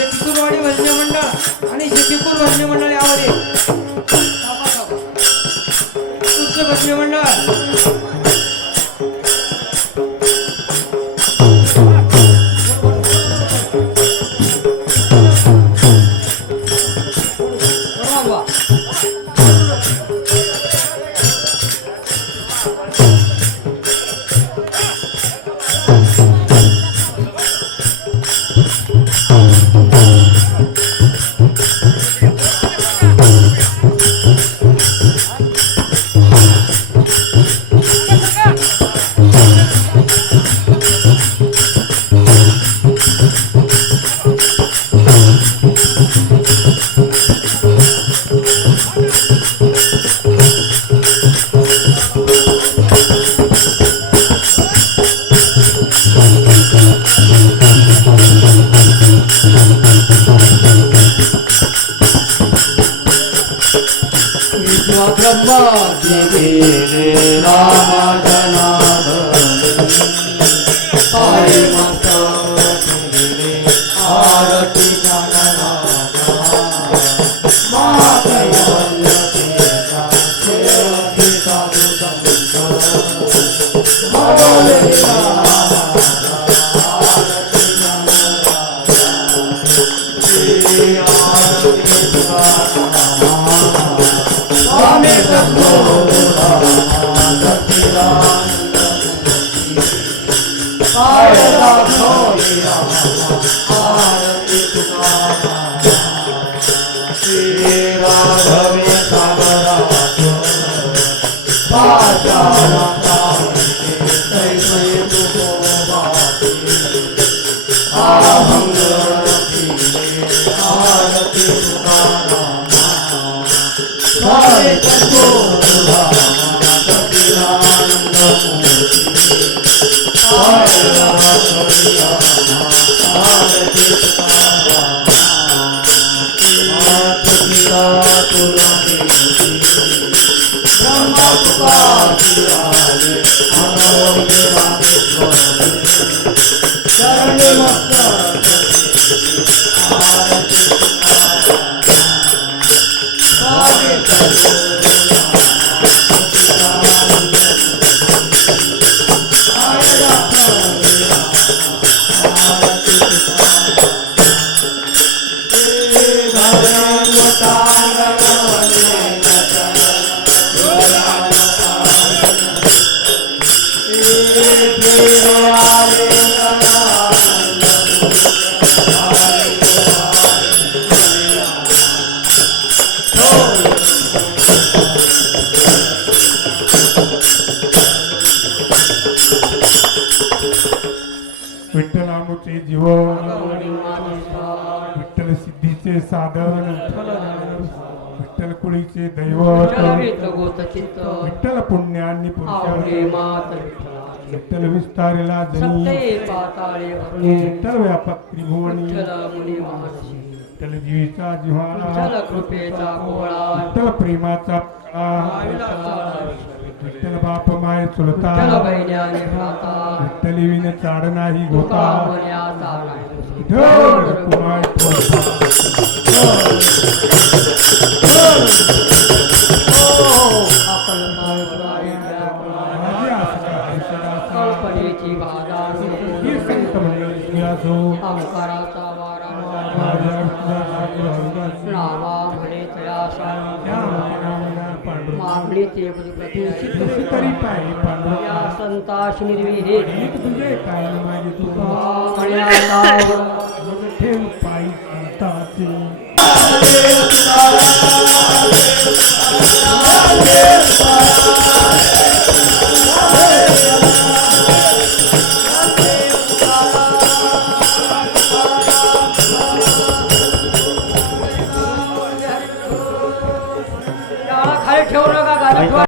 शेतीपूरवाडी भजनी मंडळ आणि शेतीपूर भजनी मंडळ यामध्ये भजनी मंडळ विठ्ठलामुचे जीवन विठ्ठल सिद्धीचे साधन विठ्ठल कुळीचे दैवत विठ्ठल पुण्यानी पुरुष विठ्ठल विस्तारेला जनी विठ्ठल व्यापक त्रिभुवनी विठ्ठल जीवीचा जिव्हाळा विठ्ठल प्रेमाचा कळा विठ्ठल बाप माय चुलता विठ्ठली विन चाड नाही गोता विठ्ठल कुमार कल्पनेची नावा म्हणे मागणी ते तरी पाहिजे पांडुरंग या संताश निर्विहे तुझे काय मागे तुझा म्हणे ठेव पायी संताचे Hare Krishna